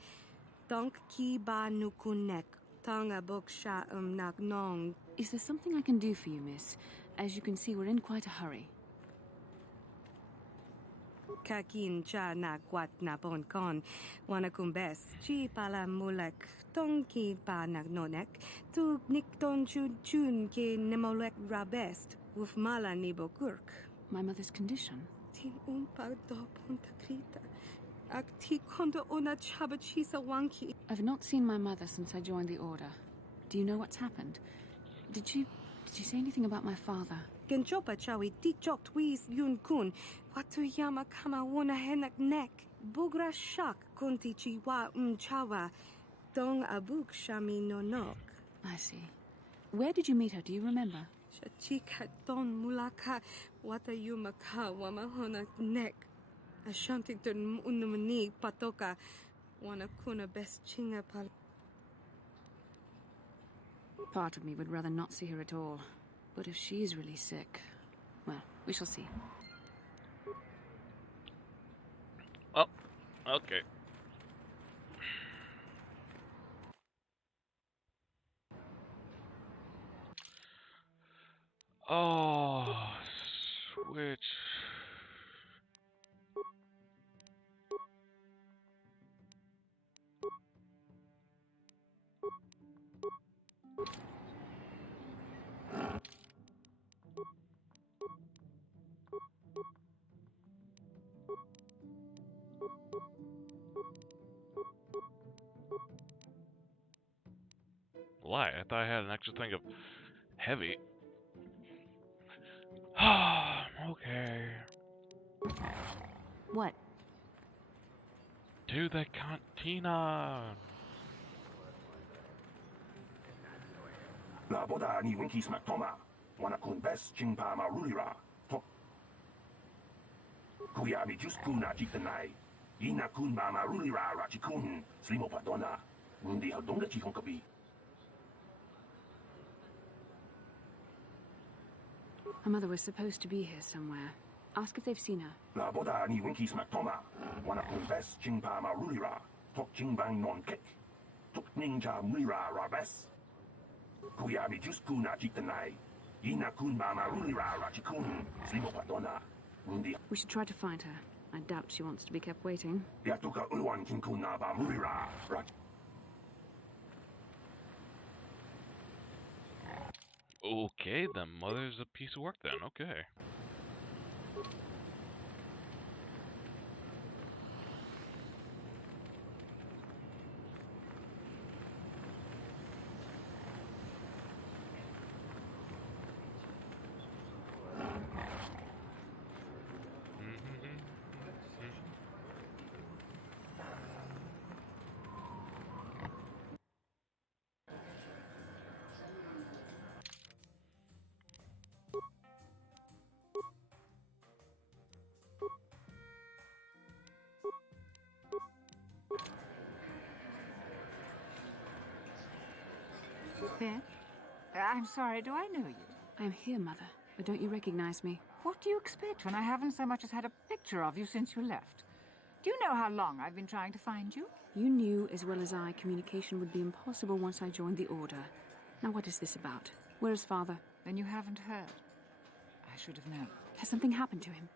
Donk kiba nukunek. Tanga boksha nagnong. Is there something I can do for you, miss? As you can see, we're in quite a hurry. Kakin cha na kwat na bon kon. Wanakumbes. Chi pala mulek. Tonki pa nagnonek. Tu nikton chun chun ke nemolek rabest. Wuf mala nibo kurk. My mother's condition? Tin un do punta krita. Ak ti kondo ona chabachisa wanki. I've not seen my mother since I joined the Order. Do you know what's happened? Did she say anything about my father? Genchopa chawi tichok twis yun kun. Watuyama kama wona henak nek. Bugra shak kunti chiwa chawa. Dong abuk shami no nok. I see. Where did you meet her? Do you remember? Chika don mulaka watayuma ka wamahona nek. Ashantington unumani patoka. Wana kuna best chinga pal. Part of me would rather not see her at all. But if she's really sick, well, we shall see. Oh, okay. supply. I thought I had an extra thing of heavy. Okay. What? To the cantina. La boda ni winki smack toma. Wana kun best ching pa ma rulira. Tok. Kuya mi just kuna chitanai. Ina kun ma ma rulira rachikun. Slimo padona. Mundi hadonga chikon kabi. Her mother was supposed to be here somewhere. Ask if they've seen her. La boda ni winki smack toma. Wana kun best ching pa ma rulira. Tok ching bang non cake. Tok ninja mira rabes. Kuya mi just kuna chitanai. Ina kun ma ma rulira rachikun. Slimo padona. Mundi. We should try to find her. I doubt she wants to be kept waiting. Yatuka ulwan kin kuna ba murira. Okay, the mother's a piece of work then. Okay. Ben? I'm sorry, do I know you? I'm here, Mother, but don't you recognize me? What do you expect when I haven't so much as had a picture of you since you left? Do you know how long I've been trying to find you? You knew as well as I communication would be impossible once I joined the Order. Now what is this about? Where's Father? Then you haven't heard. I should have known. Has something happened to him?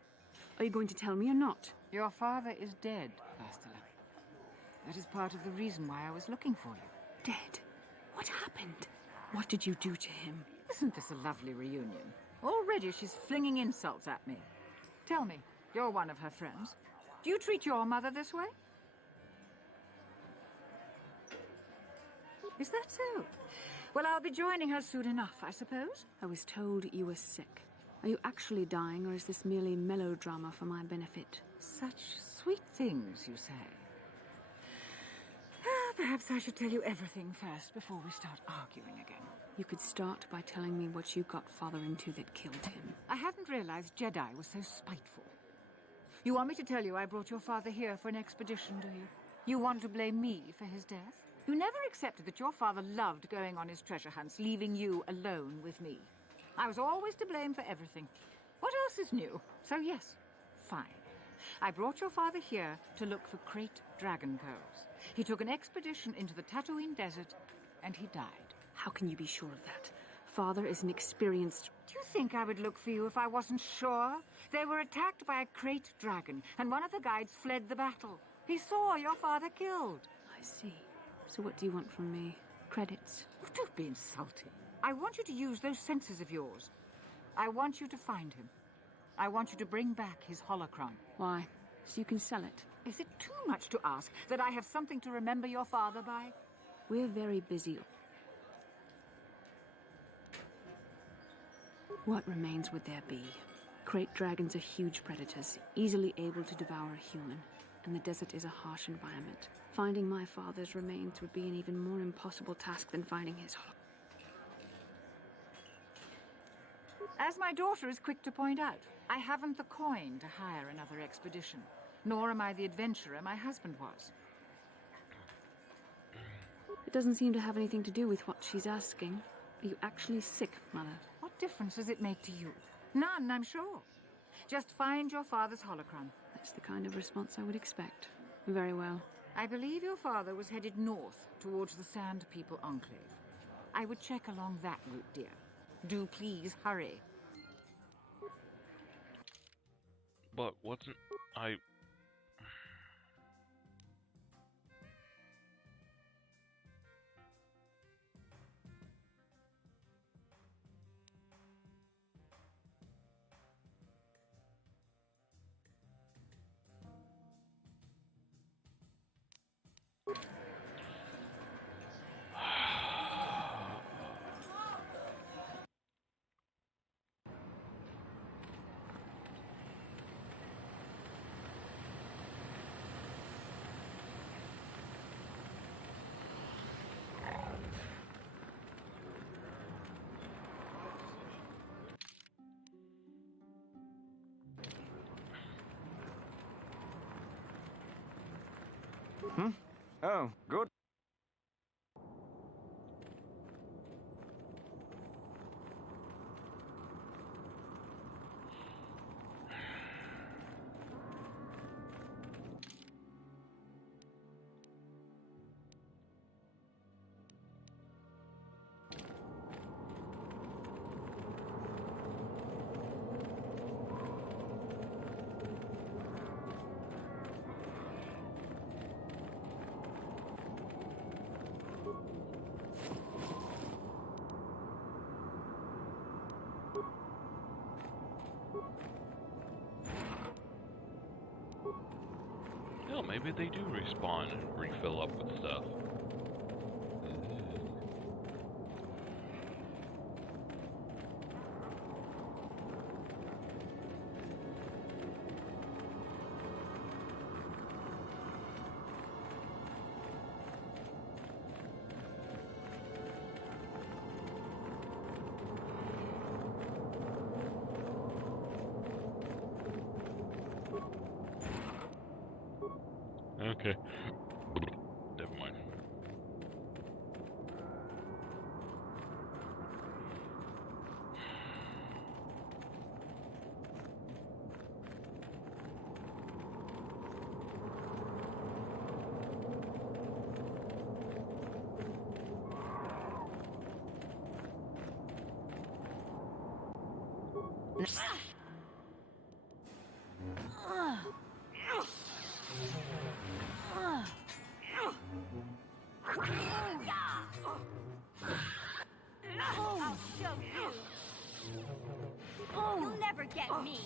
Are you going to tell me or not? Your father is dead, Bastila. That is part of the reason why I was looking for you. Dead? What happened? What did you do to him? Isn't this a lovely reunion? Already she's flinging insults at me. Tell me, you're one of her friends. Do you treat your mother this way? Is that so? Well, I'll be joining her soon enough, I suppose. I was told you were sick. Are you actually dying, or is this merely melodrama for my benefit? Such sweet things, you say. Perhaps I should tell you everything first before we start arguing again. You could start by telling me what you got Father into that killed him. I hadn't realized Jedi was so spiteful. You want me to tell you I brought your father here for an expedition, do you? You want to blame me for his death? You never accepted that your father loved going on his treasure hunts, leaving you alone with me. I was always to blame for everything. What else is new? So yes, fine. I brought your father here to look for Krayt dragon pearls. He took an expedition into the Tatooine desert, and he died. How can you be sure of that? Father is an experienced... Do you think I would look for you if I wasn't sure? They were attacked by a Krayt dragon, and one of the guides fled the battle. He saw your father killed. I see. So what do you want from me? Credits? Oh, don't be insulting. I want you to use those senses of yours. I want you to find him. I want you to bring back his holocron. Why? So you can sell it? Is it too much to ask that I have something to remember your father by? We're very busy. What remains would there be? Krayt dragons are huge predators, easily able to devour a human, and the desert is a harsh environment. Finding my father's remains would be an even more impossible task than finding his holocron. As my daughter is quick to point out, I haven't the coin to hire another expedition, nor am I the adventurer my husband was. It doesn't seem to have anything to do with what she's asking. Are you actually sick, Mother? What difference does it make to you? None, I'm sure. Just find your father's holocron. That's the kind of response I would expect. Very well. I believe your father was headed north towards the Sand People Enclave. I would check along that route, dear. Do please hurry. But wasn't I... Hmm? Oh, good. Hell, maybe they do respawn and refill up with stuff. Okay. Never mind. I'll show you. You'll never get me.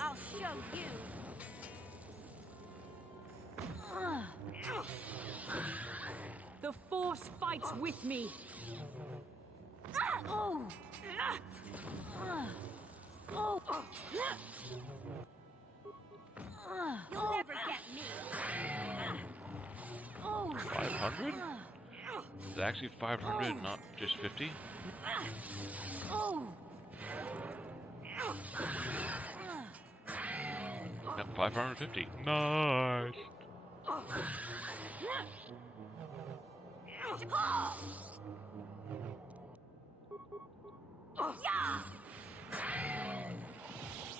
I'll show you. The Force fights with me. Oh. Oh. You'll never get me. Oh. 500? It's actually 500, not just 50? Oh. Yep, 550. Nice!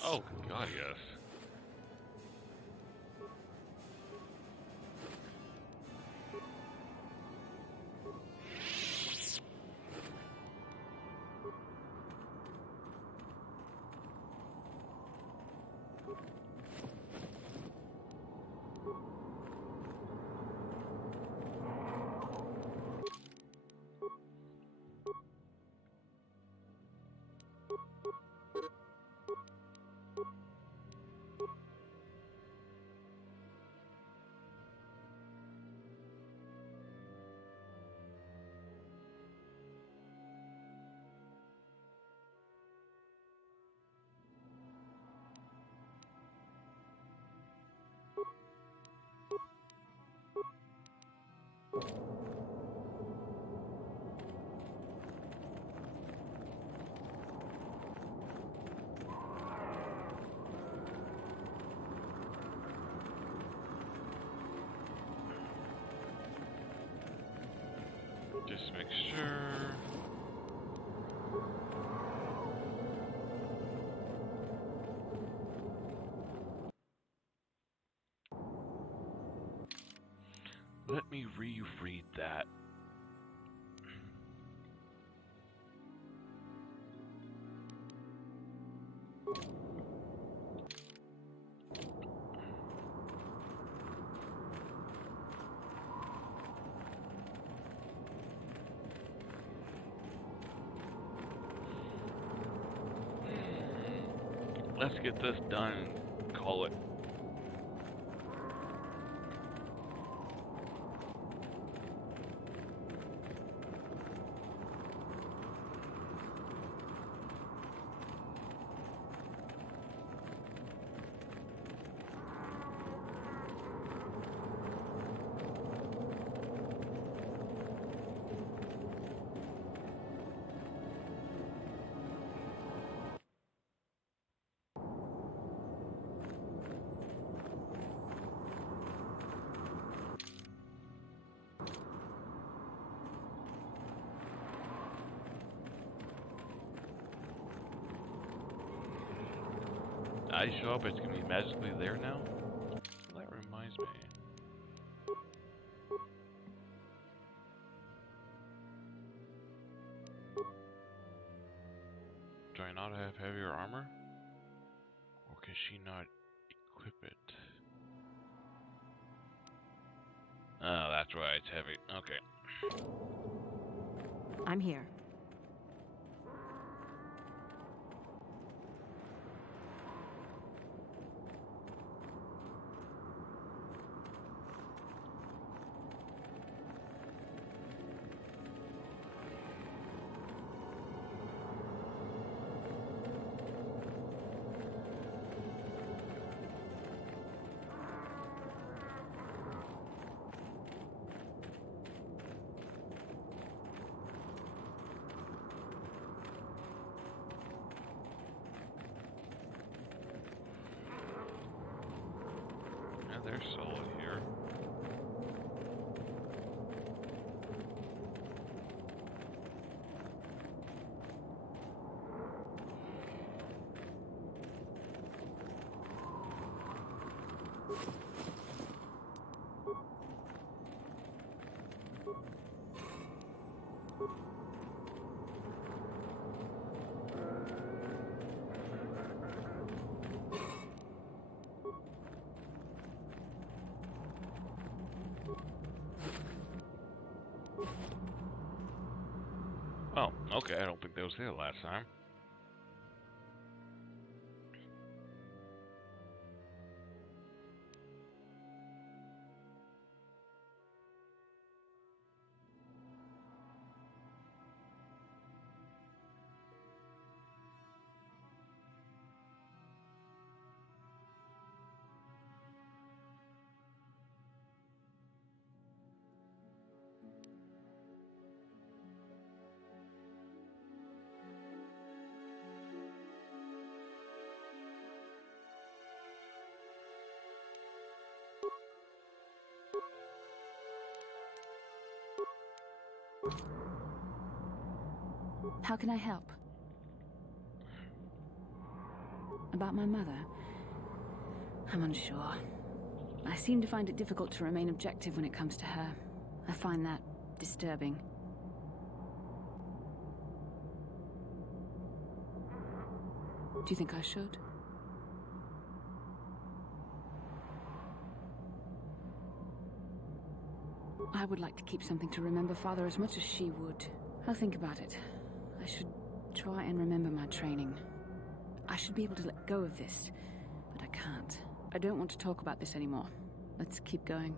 Oh, God, yes. Just make sure. Let me reread that. Let's get this done and call it. I show up, it's gonna be magically there now? Well, that reminds me. Do I not have heavier armor? Or can she not equip it? Oh, that's why it's heavy. Okay. I'm here. Yeah, they're solid here. Oh, okay, I don't think that was there last time. How can I help? About my mother? I'm unsure. I seem to find it difficult to remain objective when it comes to her. I find that disturbing. Do you think I should? I would like to keep something to remember Father as much as she would. I'll think about it. I should try and remember my training. I should be able to let go of this, but I can't. I don't want to talk about this anymore. Let's keep going.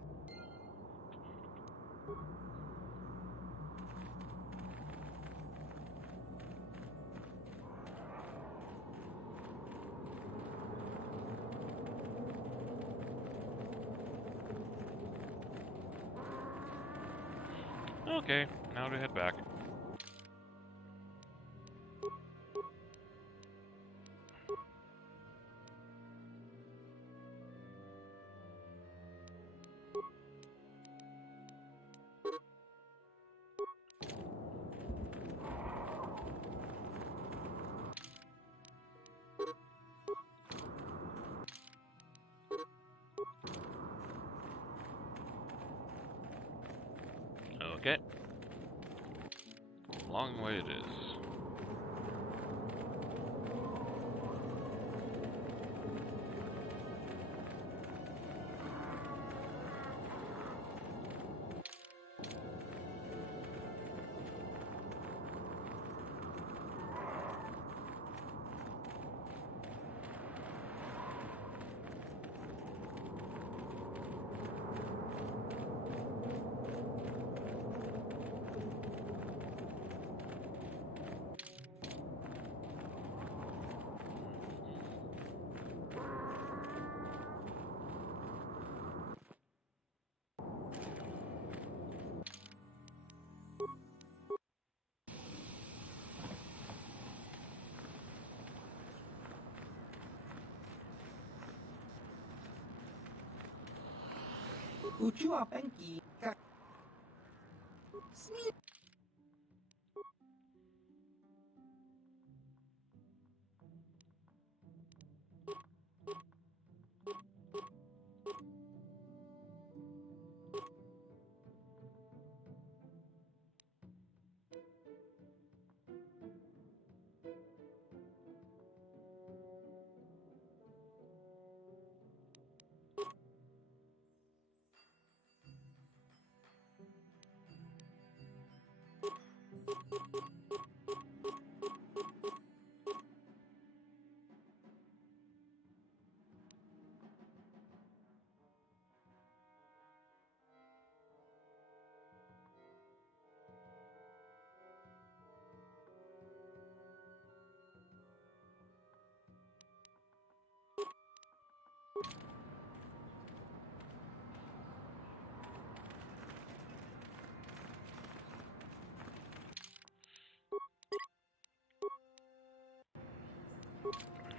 Okay, now to head back. Okay. Long way it is. Uchu penki.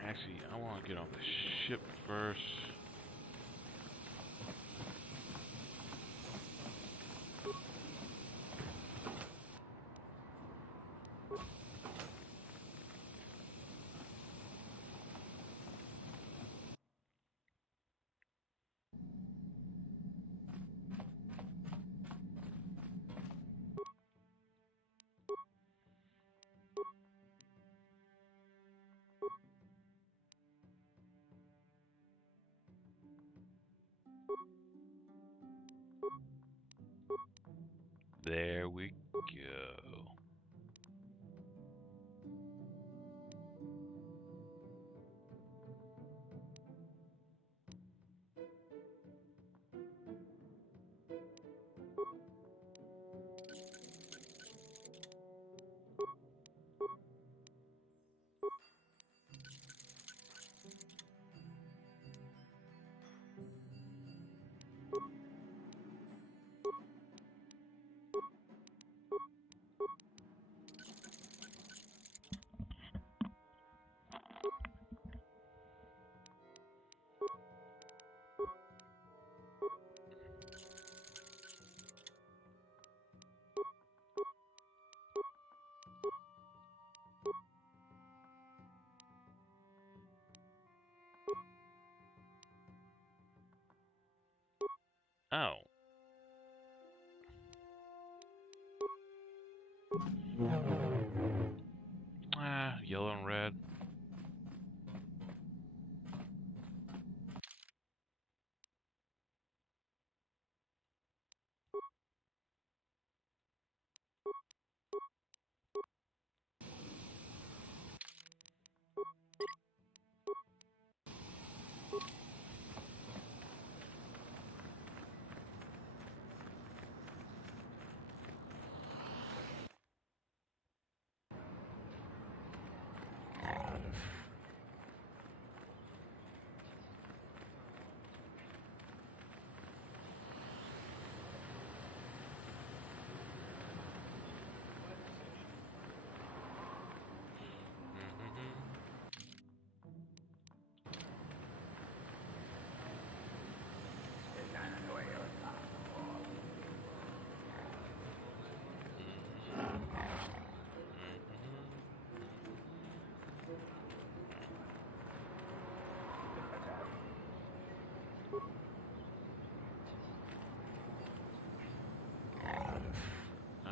Actually, I want to get on the ship first. There we go. Oh. Ah, yellow and red.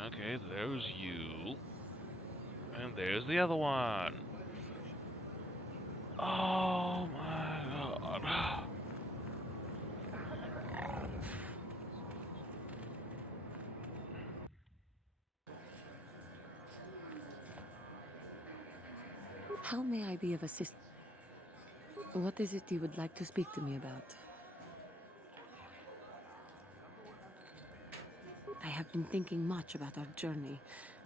Okay, there's you. And there's the other one. Oh my god. How may I be of assistance? What is it you would like to speak to me about? I have been thinking much about our journey,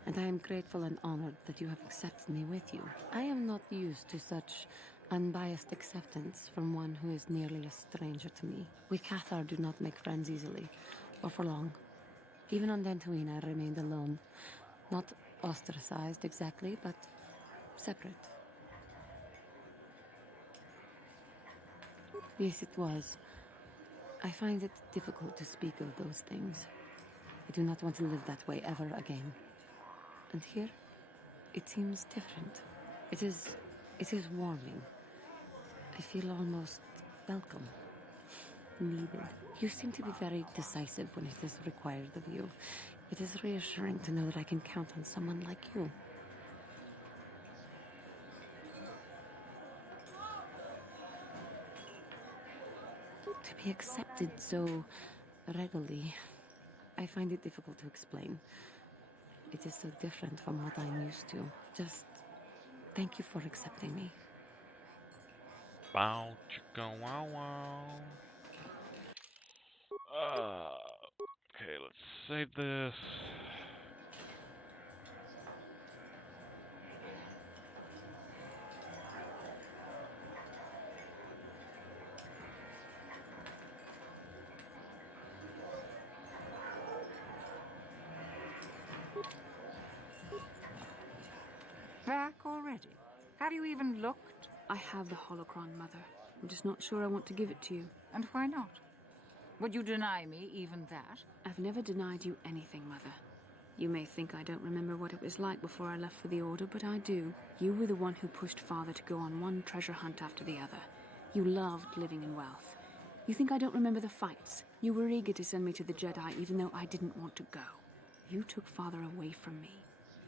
and I am grateful and honored that you have accepted me with you. I am not used to such unbiased acceptance from one who is nearly a stranger to me. We Cathar do not make friends easily, or for long. Even on Dantooine, I remained alone. Not ostracized exactly, but separate. Yes, it was. I find it difficult to speak of those things. I do not want to live that way ever again. And here, it seems different. It is warming. I feel almost welcome. Needed. You seem to be very decisive when it is required of you. It is reassuring to know that I can count on someone like you. To be accepted so readily, I find it difficult to explain. It is so different from what I'm used to. Just thank you for accepting me. Bow chicka wow wow. Okay, let's save this. Back already? Have you even looked? I have the holocron, Mother. I'm just not sure I want to give it to you. And why not? Would you deny me even that? I've never denied you anything, Mother. You may think I don't remember what it was like before I left for the Order, but I do. You were the one who pushed Father to go on one treasure hunt after the other. You loved living in wealth. You think I don't remember the fights? You were eager to send me to the Jedi even though I didn't want to go. You took Father away from me.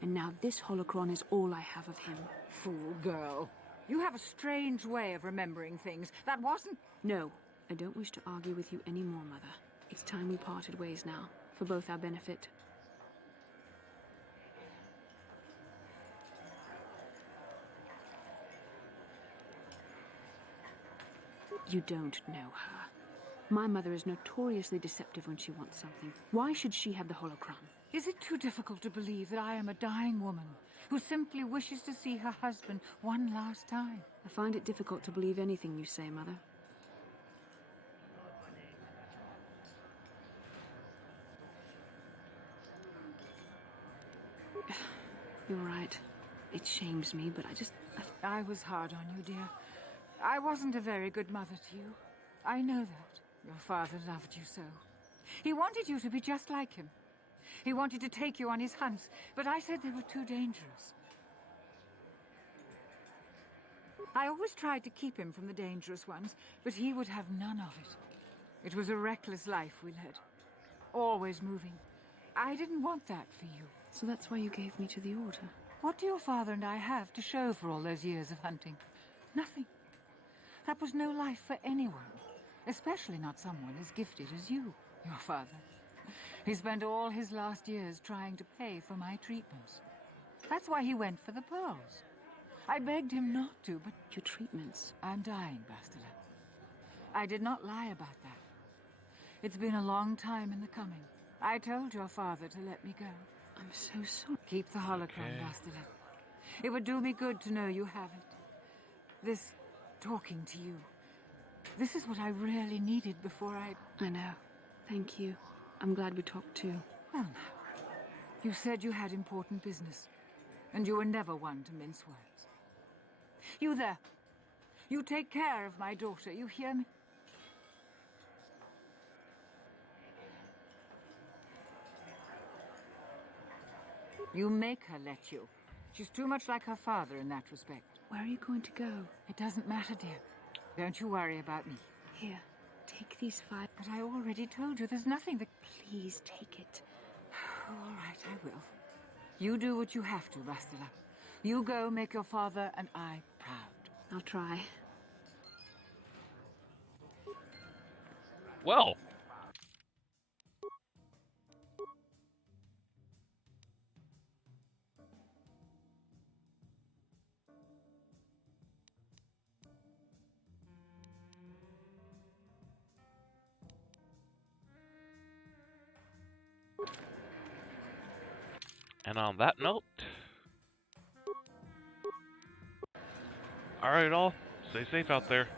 And now this holocron is all I have of him. Fool girl. You have a strange way of remembering things. That wasn't... No, I don't wish to argue with you anymore, Mother. It's time we parted ways now, for both our benefit. You don't know her. My mother is notoriously deceptive when she wants something. Why should she have the holocron? Is it too difficult to believe that I am a dying woman who simply wishes to see her husband one last time? I find it difficult to believe anything you say, Mother. You're right. It shames me, but I was hard on you, dear. I wasn't a very good mother to you. I know that. Your father loved you so. He wanted you to be just like him. He wanted to take you on his hunts, but I said they were too dangerous. I always tried to keep him from the dangerous ones, but he would have none of it. It was a reckless life we led. Always moving. I didn't want that for you. So that's why you gave me to the Order? What do your father and I have to show for all those years of hunting? Nothing. That was no life for anyone, especially not someone as gifted as you, your father. He spent all his last years trying to pay for my treatments. That's why he went for the pearls. I begged him not to, but... Your treatments? I'm dying, Bastila. I did not lie about that. It's been a long time in the coming. I told your father to let me go. I'm so sorry. Keep the holocron, Bastila. It would do me good to know you have it. This talking to you. This is what I really needed before I know. Thank you. I'm glad we talked too. Well, now, you said you had important business, and you were never one to mince words. You there. You take care of my daughter, you hear me? You make her let you. She's too much like her father in that respect. Where are you going to go? It doesn't matter, dear. Don't you worry about me. Here, take these 5... But I already told you there's nothing that... Please take it. All right, I will. You do what you have to, Bastila. You go make your father and I proud. I'll try. Well. And on that note, alright all, stay safe out there.